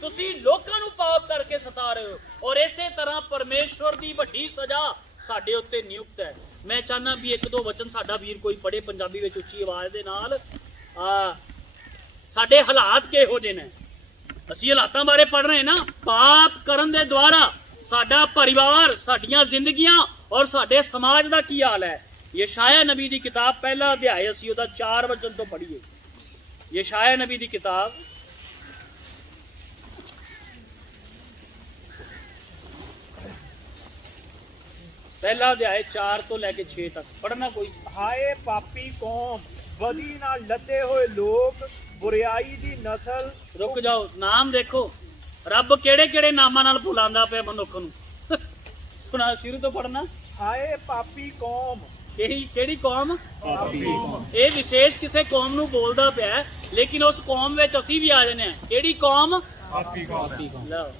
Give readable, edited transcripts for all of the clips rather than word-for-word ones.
ਤੁਸੀਂ ਲੋਕਾਂ ਨੂੰ ਪਾਪ ਕਰਕੇ ਸਤਾ ਰਹੇ ਹੋ। ਔਰ ਇਸੇ ਤਰ੍ਹਾਂ ਪਰਮੇਸ਼ਵਰ ਦੀ ਵੱਡੀ ਸਜ਼ਾ ਸਾਡੇ ਉੱਤੇ ਨਿਯੁਕਤ ਹੈ। ਮੈਂ ਚਾਹੁੰਦਾ ਵੀ ਇੱਕ ਦੋ ਵਚਨ ਸਾਡਾ ਵੀਰ ਕੋਈ ਪੜ੍ਹੇ ਪੰਜਾਬੀ ਵਿੱਚ ਉੱਚੀ ਆਵਾਜ਼ ਦੇ ਨਾਲ। ਸਾਡੇ ਹਾਲਾਤ ਕਿਹੋ ਜਿਹੇ ਨੇ, ਅਸੀਂ ਹਾਲਾਤਾਂ ਬਾਰੇ ਪੜ੍ਹ ਰਹੇ ਨਾ। ਪਾਪ ਕਰਨ ਦੇ ਦੁਆਰਾ ਸਾਡਾ ਪਰਿਵਾਰ, ਸਾਡੀਆਂ ਜ਼ਿੰਦਗੀਆਂ ਔਰ ਸਾਡੇ ਸਮਾਜ ਦਾ ਕੀ ਹਾਲ ਹੈ। ਯਸ਼ਾਇਆ ਨਬੀ ਦੀ ਕਿਤਾਬ ਪਹਿਲਾ ਅਧਿਆਇ ਅਸੀਂ ਉਹਦਾ 4 ਵਚਨ ਤੋਂ ਪੜ੍ਹੀਏ। ਯਸ਼ਾਇਆ ਨਬੀ ਦੀ ਕਿਤਾਬ ਪਹਿਲਾ ਅਧਿਆਇ 4 ਤੋਂ ਲੈ ਕੇ 6 ਤੱਕ ਪੜ੍ਹਨਾ ਕੋਈ। ਹਾਏ ਪਾਪੀ ਕੌਮ, ਬਦੀ ਨਾਲ ਲੱਦੇ ਹੋਏ ਲੋਕ, ਬੁਰਿਆਈ ਦੀ ਨਸਲ। ਰੁਕ ਜਾਓ, ਨਾਮ ਦੇਖੋ ਰੱਬ ਕਿਹੜੇ ਕਿਹੜੇ ਨਾਮਾਂ ਨਾਲ ਬੁਲਾਉਂਦਾ ਪਿਆ ਮਨੁੱਖ ਨੂੰ। ਸੁਣਾ, ਸ਼ੁਰੂ ਤੋਂ ਪੜ੍ਹਨਾ। ਹਾਏ ਪਾਪੀ ਕੌਮ। ਕਿਹੜੀ ਕੌਮ? ਪਾਪੀ ਕੌਮ। ਇਹ ਵਿਸ਼ੇਸ਼ ਕਿਸੇ ਕੌਮ ਨੂੰ ਬੋਲਦਾ ਪਿਆ, ਲੇਕਿਨ ਉਸ ਕੌਮ ਵਿੱਚ ਅਸੀਂ ਵੀ ਆ ਜਾਂਦੇ ਹਾਂ। ਕਿਹੜੀ ਕੌਮ? ਪਾਪੀ ਕੌਮ। ਲਓ,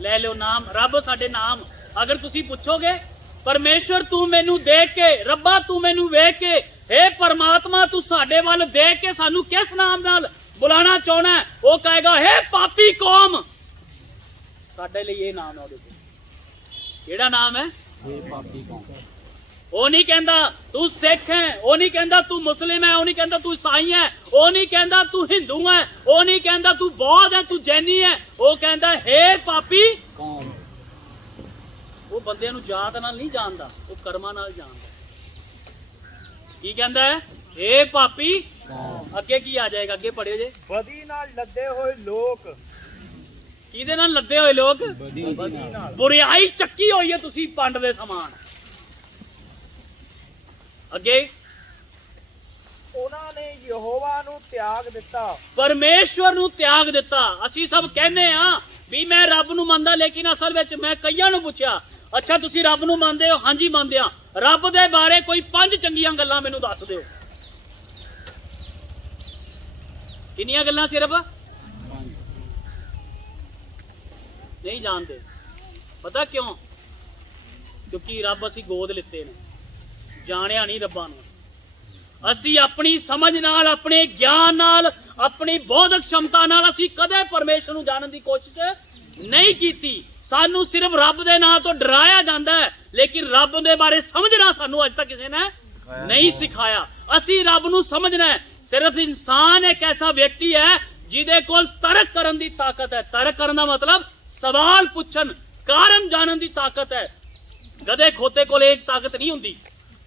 ਲੈ ਲਿਓ ਨਾਮ। ਰੱਬ ਸਾਡੇ ਨਾਮ। ਅਗਰ ਤੁਸੀਂ ਪੁੱਛੋਗੇ ਪਰਮੇਸ਼ਵਰ ਤੂੰ ਮੈਨੂੰ ਦੇਖ ਕੇ, ਰੱਬਾ ਤੂੰ ਮੈਨੂੰ ਵੇਖ ਕੇ, ਹੇ ਪਰਮਾਤਮਾ ਤੂੰ ਸਾਡੇ ਵੱਲ ਦੇਖ ਕੇ ਸਾਨੂੰ ਕਿਸ ਨਾਮ ਨਾਲ ਬੁਲਾਣਾ ਚਾਹਣਾ ਹੈ, ਉਹ ਕਹੇਗਾ ਹੇ ਪਾਪੀ ਕੌਮ। ਸਾਡੇ ਲਈ ਇਹ ਨਾਮ ਹੈ ਉਹਦੇ ਕੋਲ। ਕਿਹੜਾ ਨਾਮ ਹੈ? ਪਾਪੀ ਕੌਮ। ਉਹ ਨਹੀਂ ਕਹਿੰਦਾ ਤੂੰ ਸਿੱਖ ਹੈ, ਉਹ ਨਹੀਂ ਕਹਿੰਦਾ ਤੂੰ ਮੁਸਲਿਮ ਹੈ, ਉਹ ਨਹੀਂ ਕਹਿੰਦਾ ਤੂੰ ਈਸਾਈ ਹੈ, ਉਹ ਨਹੀਂ ਕਹਿੰਦਾ ਤੂੰ ਹਿੰਦੂ ਹੈ, ਉਹ ਨਹੀਂ ਕਹਿੰਦਾ ਤੂੰ ਬੌਧ ਹੈ, ਤੂੰ ਜੈਨੀ ਹੈ। ਉਹ ਕਹਿੰਦਾ ਹੇ ਪਾਪੀ ਕੌਮ। ਉਹ ਬੰਦਿਆਂ ਨੂੰ ਜਾਤ ਨਾਲ ਨਹੀਂ ਜਾਣਦਾ, ਉਹ ਕਰਮਾਂ ਨਾਲ ਜਾਣਦਾ। ਕੀ ਕਹਿੰਦਾ ਹੈ? ਏ ਪਾਪੀ ਕੌਮ। ਅੱਗੇ ਕੀ ਆ ਜਾਏਗਾ? ਅੱਗੇ ਪੜਿਓ ਜੇ। ਬਦੀ ਨਾਲ ਲੱਦੇ ਹੋਏ ਲੋਕ। ਕਿਹਦੇ ਨਾਲ ਲੱਦੇ ਹੋਏ ਲੋਕ? ਬਦੀ ਨਾਲ। ਬੁਰਿਆਈ ਚੱਕੀ ਹੋਈ ਹੈ ਤੁਸੀਂ ਪੰਡ ਦੇ ਸਮਾਨ। ਅੱਗੇ ਉਹਨਾਂ ਨੇ ਯਹੋਵਾ ਨੂੰ ਤਿਆਗ ਦਿੱਤਾ। ਪਰਮੇਸ਼ਵਰ ਨੂੰ ਤਿਆਗ ਦਿੱਤਾ। ਅਸੀਂ ਸਭ ਕਹਿੰਦੇ ਆ ਵੀ ਮੈਂ ਰੱਬ ਨੂੰ ਮੰਨਦਾ, ਲੇਕਿਨ ਅਸਲ ਵਿੱਚ ਮੈਂ ਕਈਆਂ ਨੂੰ ਪੁੱਛਿਆ, ਅੱਛਾ ਤੁਸੀਂ ਰੱਬ ਨੂੰ ਮੰਨਦੇ ਹੋ? ਹਾਂਜੀ ਮੰਨਦੇ ਆ। ਰੱਬ ਦੇ ਬਾਰੇ ਕੋਈ 5 ਚੰਗੀਆਂ ਗੱਲਾਂ ਮੈਨੂੰ ਦੱਸ ਦਿਓ। ਕਿੰਨੀਆਂ ਗੱਲਾਂ ਸਿਰਫ? ਨਹੀਂ ਜਾਣਦੇ। ਪਤਾ ਕਿਉਂ? ਕਿਉਂਕਿ ਰੱਬ ਅਸੀਂ ਗੋਦ ਲਿੱਤੇ ਨੇ, ਜਾਣਿਆ ਨਹੀਂ ਰੱਬਾਂ ਨੂੰ। ਅਸੀਂ ਆਪਣੀ ਸਮਝ ਨਾਲ, ਆਪਣੇ ਗਿਆਨ ਨਾਲ, ਆਪਣੀ ਬੌਧਿਕ ਸ਼ਮਤਾ ਨਾਲ ਅਸੀਂ ਕਦੇ ਪਰਮੇਸ਼ਰ ਨੂੰ ਜਾਣਨ ਦੀ ਕੋਸ਼ਿਸ਼ ਨਹੀਂ ਕੀਤੀ। ਸਾਨੂੰ ਸਿਰਫ ਰੱਬ ਦੇ ਨਾਂ ਤੋਂ ਡਰਾਇਆ ਜਾਂਦਾ ਹੈ, ਲੇਕਿਨ ਰੱਬ ਦੇ ਬਾਰੇ ਸਮਝਣਾ ਸਾਨੂੰ ਅੱਜ ਤੱਕ ਕਿਸੇ ਨੇ ਨਹੀਂ ਸਿਖਾਇਆ। ਅਸੀਂ ਰੱਬ ਨੂੰ ਸਮਝਣਾ ਹੈ। ਸਿਰਫ ਇਨਸਾਨ ਇੱਕ ਐਸਾ ਵਿਅਕਤੀ ਹੈ ਜਿਹਦੇ ਕੋਲ ਤਰਕ ਕਰਨ ਦੀ ਤਾਕਤ ਹੈ। ਤਰਕ ਕਰਨ ਦਾ ਮਤਲਬ ਸਵਾਲ ਪੁੱਛਣ, ਕਾਰਨ ਜਾਣਨ ਦੀ ਤਾਕਤ ਹੈ। ਗਧੇ ਖੋਤੇ ਕੋਲ ਇਹ ਤਾਕਤ ਨਹੀਂ ਹੁੰਦੀ।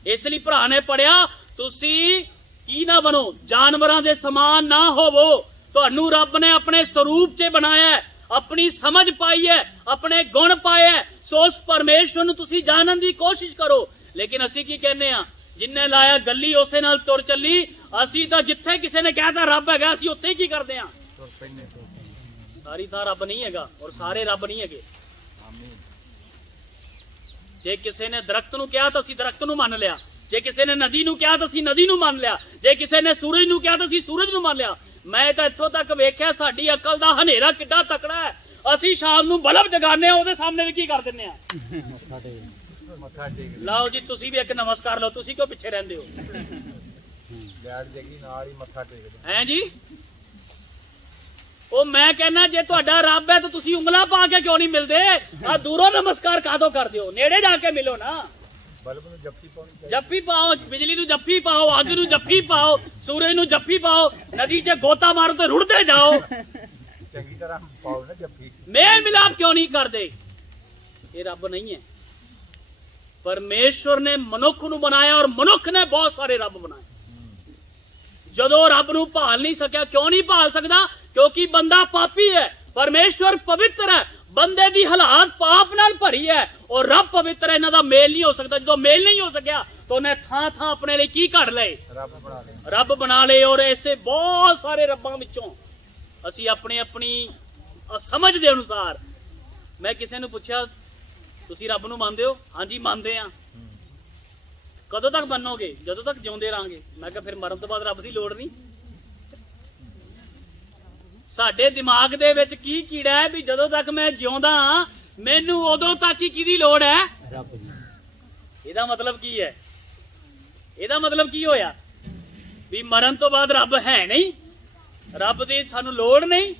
ਇਸ ਲਈ ਭਰਾ ਨੇ ਪੜਿਆ, ਤੁਸੀਂ ਕੀ ਨਾ ਬਣੋ, ਜਾਨਵਰਾਂ ਦੇ ਸਮਾਨ ਨਾ ਹੋਵੋ। ਤੁਹਾਨੂੰ ਰੱਬ ਨੇ ਆਪਣੇ ਸਰੂਪ 'ਚ ਬਣਾਇਆ ਹੈ, ਆਪਣੀ ਸਮਝ ਪਾਈ ਹੈ, ਆਪਣੇ ਗੁਣ ਪਾਏ ਹੈ। ਸੋ ਉਸ ਪਰਮੇਸ਼ਵਰ ਨੂੰ ਤੁਸੀਂ ਜਾਣਨ ਦੀ ਕੋਸ਼ਿਸ਼ ਕਰੋ। ਲੇਕਿਨ ਅਸੀਂ ਕੀ ਕਹਿੰਦੇ ਆ? ਜਿੰਨੇ ਲਾਇਆ ਗੱਲੀ ਉਸੇ ਨਾਲ ਤੁਰ ਚੱਲੀ। ਅਸੀਂ ਤਾਂ ਜਿੱਥੇ ਕਿਸੇ ਨੇ ਕਹਿਤਾ ਰੱਬ ਹੈਗਾ, ਅਸੀਂ ਉੱਥੇ ਹੀ ਕੀ ਕਰਦੇ ਆ? ਸਾਰੀ ਥਾਂ ਰੱਬ ਨਹੀਂ ਹੈਗਾ ਔਰ ਸਾਰੇ ਰੱਬ ਨਹੀਂ ਹੈਗੇ। ਜੇ ਕਿਸੇ ਨੇ ਦਰਖਤ ਨੂੰ ਕਿਹਾ ਤਾਂ ਅਸੀਂ ਦਰਖਤ ਨੂੰ ਮੰਨ ਲਿਆ। ਜੇ ਕਿਸੇ ਨੇ ਨਦੀ ਨੂੰ ਕਿਹਾ ਤਾਂ ਅਸੀਂ ਨਦੀ ਨੂੰ ਮੰਨ ਲਿਆ। ਜੇ ਕਿਸੇ ਨੇ ਸੂਰਜ ਨੂੰ ਕਿਹਾ ਤਾਂ ਅਸੀਂ ਸੂਰਜ ਨੂੰ ਮੰਨ ਲਿਆ। ਮੈਂ ਤਾਂ ਇੱਥੋਂ ਤੱਕ ਵੇਖਿਆ ਸਾਡੀ ਅਕਲ ਦਾ ਹਨੇਰਾ ਕਿੱਡਾ ਤਕੜਾ ਹੈ। ਅਸੀਂ ਸ਼ਾਮ ਨੂੰ ਬਲਬ ਜਗਾਉਂਦੇ ਆ, ਉਹਦੇ ਸਾਹਮਣੇ ਵੀ ਕੀ ਕਰ ਦਿੰਦੇ ਆ? ਲਓ ਜੀ, ਤੁਸੀਂ ਵੀ ਇੱਕ ਨਮਸਕਾਰ ਲਓ। ਤੁਸੀਂ ਕਿਉਂ ਪਿੱਛੇ ਰਹਿੰਦੇ ਹੋ? ਹੈ ਜੀ। ਉਹ ਮੈਂ ਕਹਿੰਦਾ ਜੇ ਤੁਹਾਡਾ ਰੱਬ ਹੈ ਤਾਂ ਤੁਸੀਂ ਉਂਗਲਾਂ ਪਾ ਕੇ ਕਿਉਂ ਨਹੀਂ ਮਿਲਦੇ? ਆ ਦੂਰੋਂ ਨਮਸਕਾਰ ਕਾਹਤੋਂ ਕਰਦੇ ਹੋ? ਨੇੜੇ ਜਾ ਕੇ ਮਿਲੋ ਨਾ। ਬਲਬ ਨੂੰ ਜੱਫੀ ਪਾਓ, ਬਿਜਲੀ ਨੂੰ ਜੱਫੀ ਪਾਓ, ਅੱਗ ਨੂੰ ਜੱਫੀ ਪਾਓ, ਸੂਰਜ ਨੂੰ ਜੱਫੀ ਪਾਓ, ਨਦੀ 'ਚ ਗੋਤਾ ਮਾਰੋ ਤੇ ਰੁੜਦੇ ਜਾਓ। ਚੰਗੀ ਤਰ੍ਹਾਂ ਪਾਓ ਨਾ ਜੱਫੀ। ਮੇਲ ਮਿਲਾਪ ਕਿਉਂ ਨਹੀਂ ਕਰਦੇ? ਇਹ ਰੱਬ ਨਹੀਂ ਹੈ। ਪਰਮੇਸ਼ਵਰ ਨੇ ਮਨੁੱਖ ਨੂੰ ਬਣਾਇਆ ਔਰ ਮਨੁੱਖ ਨੇ ਬਹੁਤ ਸਾਰੇ ਰੱਬ ਬਣਾਏ। ਜਦੋਂ ਰੱਬ ਨੂੰ ਭਾਲ ਨਹੀਂ ਸਕਿਆ, ਕਿਉਂ ਨਹੀਂ ਭਾਲ ਸਕਦਾ? ਕਿਉਂਕਿ ਬੰਦਾ ਪਾਪੀ ਹੈ, ਪਰਮੇਸ਼ਵਰ ਪਵਿੱਤਰ ਹੈ, ਬੰਦੇ ਦੀ ਹਾਲਾਤ ਪਾਪ ਨਾਲ ਭਰੀ ਹੈ ਔਰ ਰੱਬ ਪਵਿੱਤਰ ਹੈ। ਇਹਨਾਂ ਦਾ ਮੇਲ ਨਹੀਂ ਹੋ ਸਕਦਾ। ਜਦੋਂ ਮੇਲ ਨਹੀਂ ਹੋ ਸਕਿਆ ਤਾਂ ਉਹਨੇ ਥਾਂ ਥਾਂ ਆਪਣੇ ਲਈ ਕੀ ਘੜ ਲਏ? ਰੱਬ ਬਣਾ ਲਏ। ਔਰ ਐਸੇ ਬਹੁਤ ਸਾਰੇ ਰੱਬਾਂ ਵਿੱਚੋਂ ਅਸੀਂ ਆਪਣੀ ਸਮਝ ਦੇ ਅਨੁਸਾਰ। ਮੈਂ ਕਿਸੇ ਨੂੰ ਪੁੱਛਿਆ ਤੁਸੀਂ ਰੱਬ ਨੂੰ ਮੰਨਦੇ ਹੋ? ਹਾਂਜੀ ਮੰਨਦੇ ਆ। ਕਦੋਂ ਤੱਕ ਮੰਨੋਗੇ? ਜਦੋਂ ਤੱਕ ਜਿਉਂਦੇ ਰਹਾਂਗੇ। ਮੈਂ ਕਿਹਾ ਫਿਰ ਮਰਨ ਤੋਂ ਬਾਅਦ ਰੱਬ ਦੀ ਲੋੜ ਨਹੀਂ। ਸਾਡੇ ਦਿਮਾਗ ਦੇ ਵਿੱਚ ਕੀ ਕੀੜਾ ਹੈ ਵੀ ਜਦੋਂ ਤੱਕ ਮੈਂ ਜਿਉਂਦਾ ਮੈਨੂੰ ਉਦੋਂ ਤੱਕ ਹੀ ਕਿਹਦੀ ਲੋੜ ਹੈ? ਰੱਬ ਦੀ। ਇਹਦਾ ਮਤਲਬ ਕੀ ਹੈ? ਇਹਦਾ ਮਤਲਬ ਕੀ ਹੋਇਆ? ਵੀ ਮਰਨ ਤੋਂ ਬਾਅਦ ਰੱਬ ਹੈ ਨਹੀਂ, ਰੱਬ ਦੀ ਸਾਨੂੰ ਲੋੜ ਨਹੀਂ।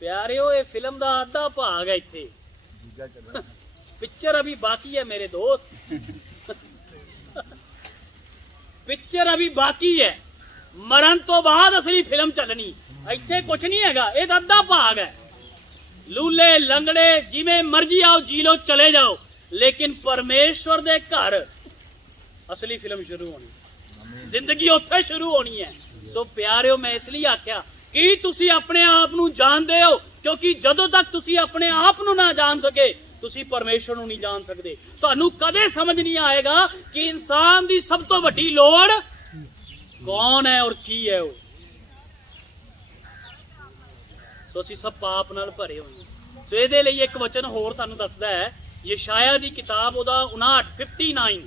प्यारियो ये फिल्म का आधा भाग है इत्थे, पिक्चर अभी बाकी है मेरे दोस्त। पिक्चर अभी बाकी है, मरण तो बाद असली फिल्म चलनी। इत्थे कुछ नहीं हैगा, ये अद्धा भाग है। लूले लंगड़े जिमें मर्जी आओ जी लो चले जाओ, लेकिन परमेश्वर दे घर असली फिल्म शुरू होनी, जिंदगी उत्थे शुरू होनी है। सो प्यारियो मैं इसलिए आख्या कि तुसी अपने आप नू जानदे हो, क्योंकि जदों तक तुसी अपने आप नू ना जान सके तुसी परमेश्वर नू नहीं जान सकते। तुहानू कदे समझ नहीं आएगा कि इंसान दी सब तो वड्डी लोड़ कौन है और की है वो। सो असीं सब पाप नाल भरे होए। सो इहदे लई एक वचन होर सानू दसदा है, यशाया दी किताब ओदा 59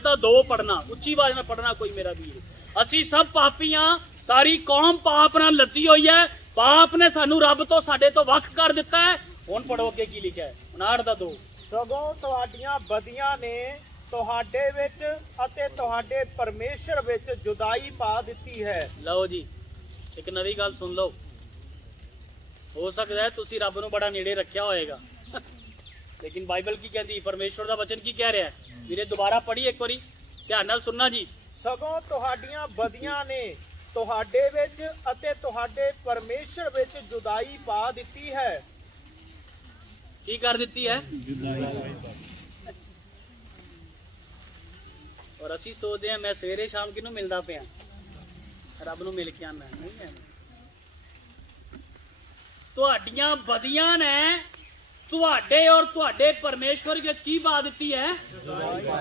दा 2 पढ़ना, उच्ची आवाज नाल पढ़ना कोई मेरा वीर। असीं सब पापीआं, सारी कौम पाप नाल लद्दी होई है। पाप ने सानू रब तो साडे तो वख कर दिता है। हुण पढ़ो अगे की लिखिआ है 59 दा 2। ਸਗੋਂ ਤੁਹਾਡੀਆਂ ਬਦੀਆਂ ਨੇ ਤੁਹਾਡੇ ਵਿੱਚ ਅਤੇ ਤੁਹਾਡੇ ਪਰਮੇਸ਼ਰ ਵਿੱਚ ਜੁਦਾਈ ਪਾ ਦਿੱਤੀ ਹੈ। ਲਓ ਜੀ, ਇੱਕ ਨਵੀਂ ਗੱਲ ਸੁਣ ਲਓ। ਹੋ ਸਕਦਾ ਹੈ ਤੁਸੀਂ ਰੱਬ ਨੂੰ ਬੜਾ ਨੇੜੇ ਰੱਖਿਆ ਹੋਏਗਾ, ਲੇਕਿਨ ਬਾਈਬਲ ਕੀ ਕਹਿੰਦੀ, ਪਰਮੇਸ਼ਵਰ ਦਾ ਵਚਨ ਕੀ ਕਹਿ ਰਿਹਾ ਹੈ? ਵੀਰੇ ਦੁਬਾਰਾ ਪੜ੍ਹੀ ਇੱਕ ਵਾਰੀ, ਧਿਆਨ ਨਾਲ ਸੁਣਨਾ ਜੀ। ਸਗੋਂ ਤੁਹਾਡੀਆਂ ਬਦੀਆਂ ਨੇ ਤੁਹਾਡੇ ਵਿੱਚ ਅਤੇ ਤੁਹਾਡੇ ਪਰਮੇਸ਼ਰ ਵਿੱਚ ਜੁਦਾਈ ਪਾ ਦਿੱਤੀ ਹੈ। की कर दी है? और असी सोचते हैं मैं सवेरे शाम किनू मिलता पिया, रब नू मिल के आना नहीं है। तुहाडियां बदियां ने तुहाडे और तुहाडे परमेश्वर के की पा दी है?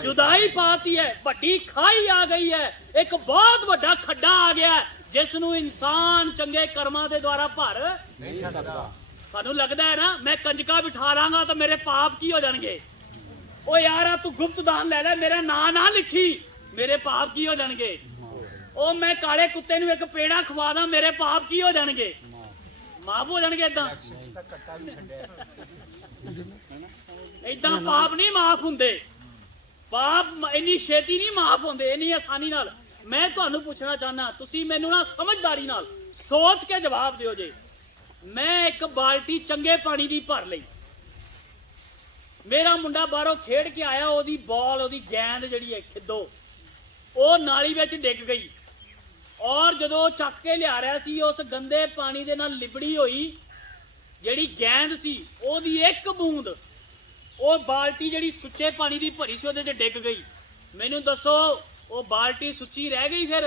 जुदाई पाती है। बड़ी खाई आ गई है, एक बहुत बड़ा खड्डा आ गया है जिसनू इंसान चंगे कर्मां दे द्वारा भर नहीं सकता। सानू लगता है ना मैं कंजका बिठा लांगा तो मेरे पाप की हो जाएंगे। ओ यार तू गुप्त दान ले ले, मेरा ना ना लिखी, मेरे पाप की हो जाएंगे। ओ मैं काले कुत्ते नू एक पेड़ा खवा दा, मेरे पाप की हो जाएंगे, माफ हो जाएंगे। इदां पाप नहीं माफ हुंदे, पाप इन्नी छेती नहीं माफ होंदे, इन्नी आसानी नाल। मैं तुहानू पूछना चाहना, तुसी मैनू ना समझदारी नाल सोच के जवाब दिओ जे। मैं एक बाल्टी चंगे पानी दी भर लई, मेरा मुंडा बाहरों खेड के आया, ओदी बॉल ओदी गेंद जिहड़ी है खिद्दो ओ नाली विच डिग गई, और जदों चक के लिया रहा सी उस गंदे पानी दे नाल लिबड़ी होई जिहड़ी गेंद सी, ओदी एक बूंद ओ बाल्टी जिहड़ी सुच्चे पानी दी भरी सी ओदे ते डिग गई। मैनू दसो ओ बाल्टी सुच्ची रह गई फिर?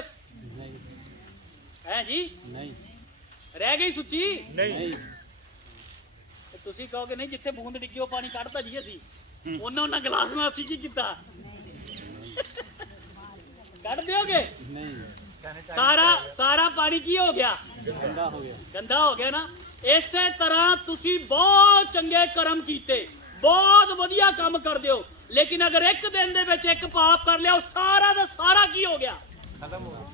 है जी नहीं रह गई सुच्ची नहीं। तुसी कहोगे नहीं जिथे बूंद डिगी पानी कढ़ता जी असी उन्होंने गिलास में असी की किता कढ़ दोगे नहीं। सारा पानी की हो गया? गंदा हो गया ना। इस तरह तुसी बहुत चंगे कर्म कीते, बहुत वधिया काम कर दियो, लेकिन अगर एक दिन दे विच एक पाप कर लिया सारा दा सारा की हो गया? खत्म हो गया।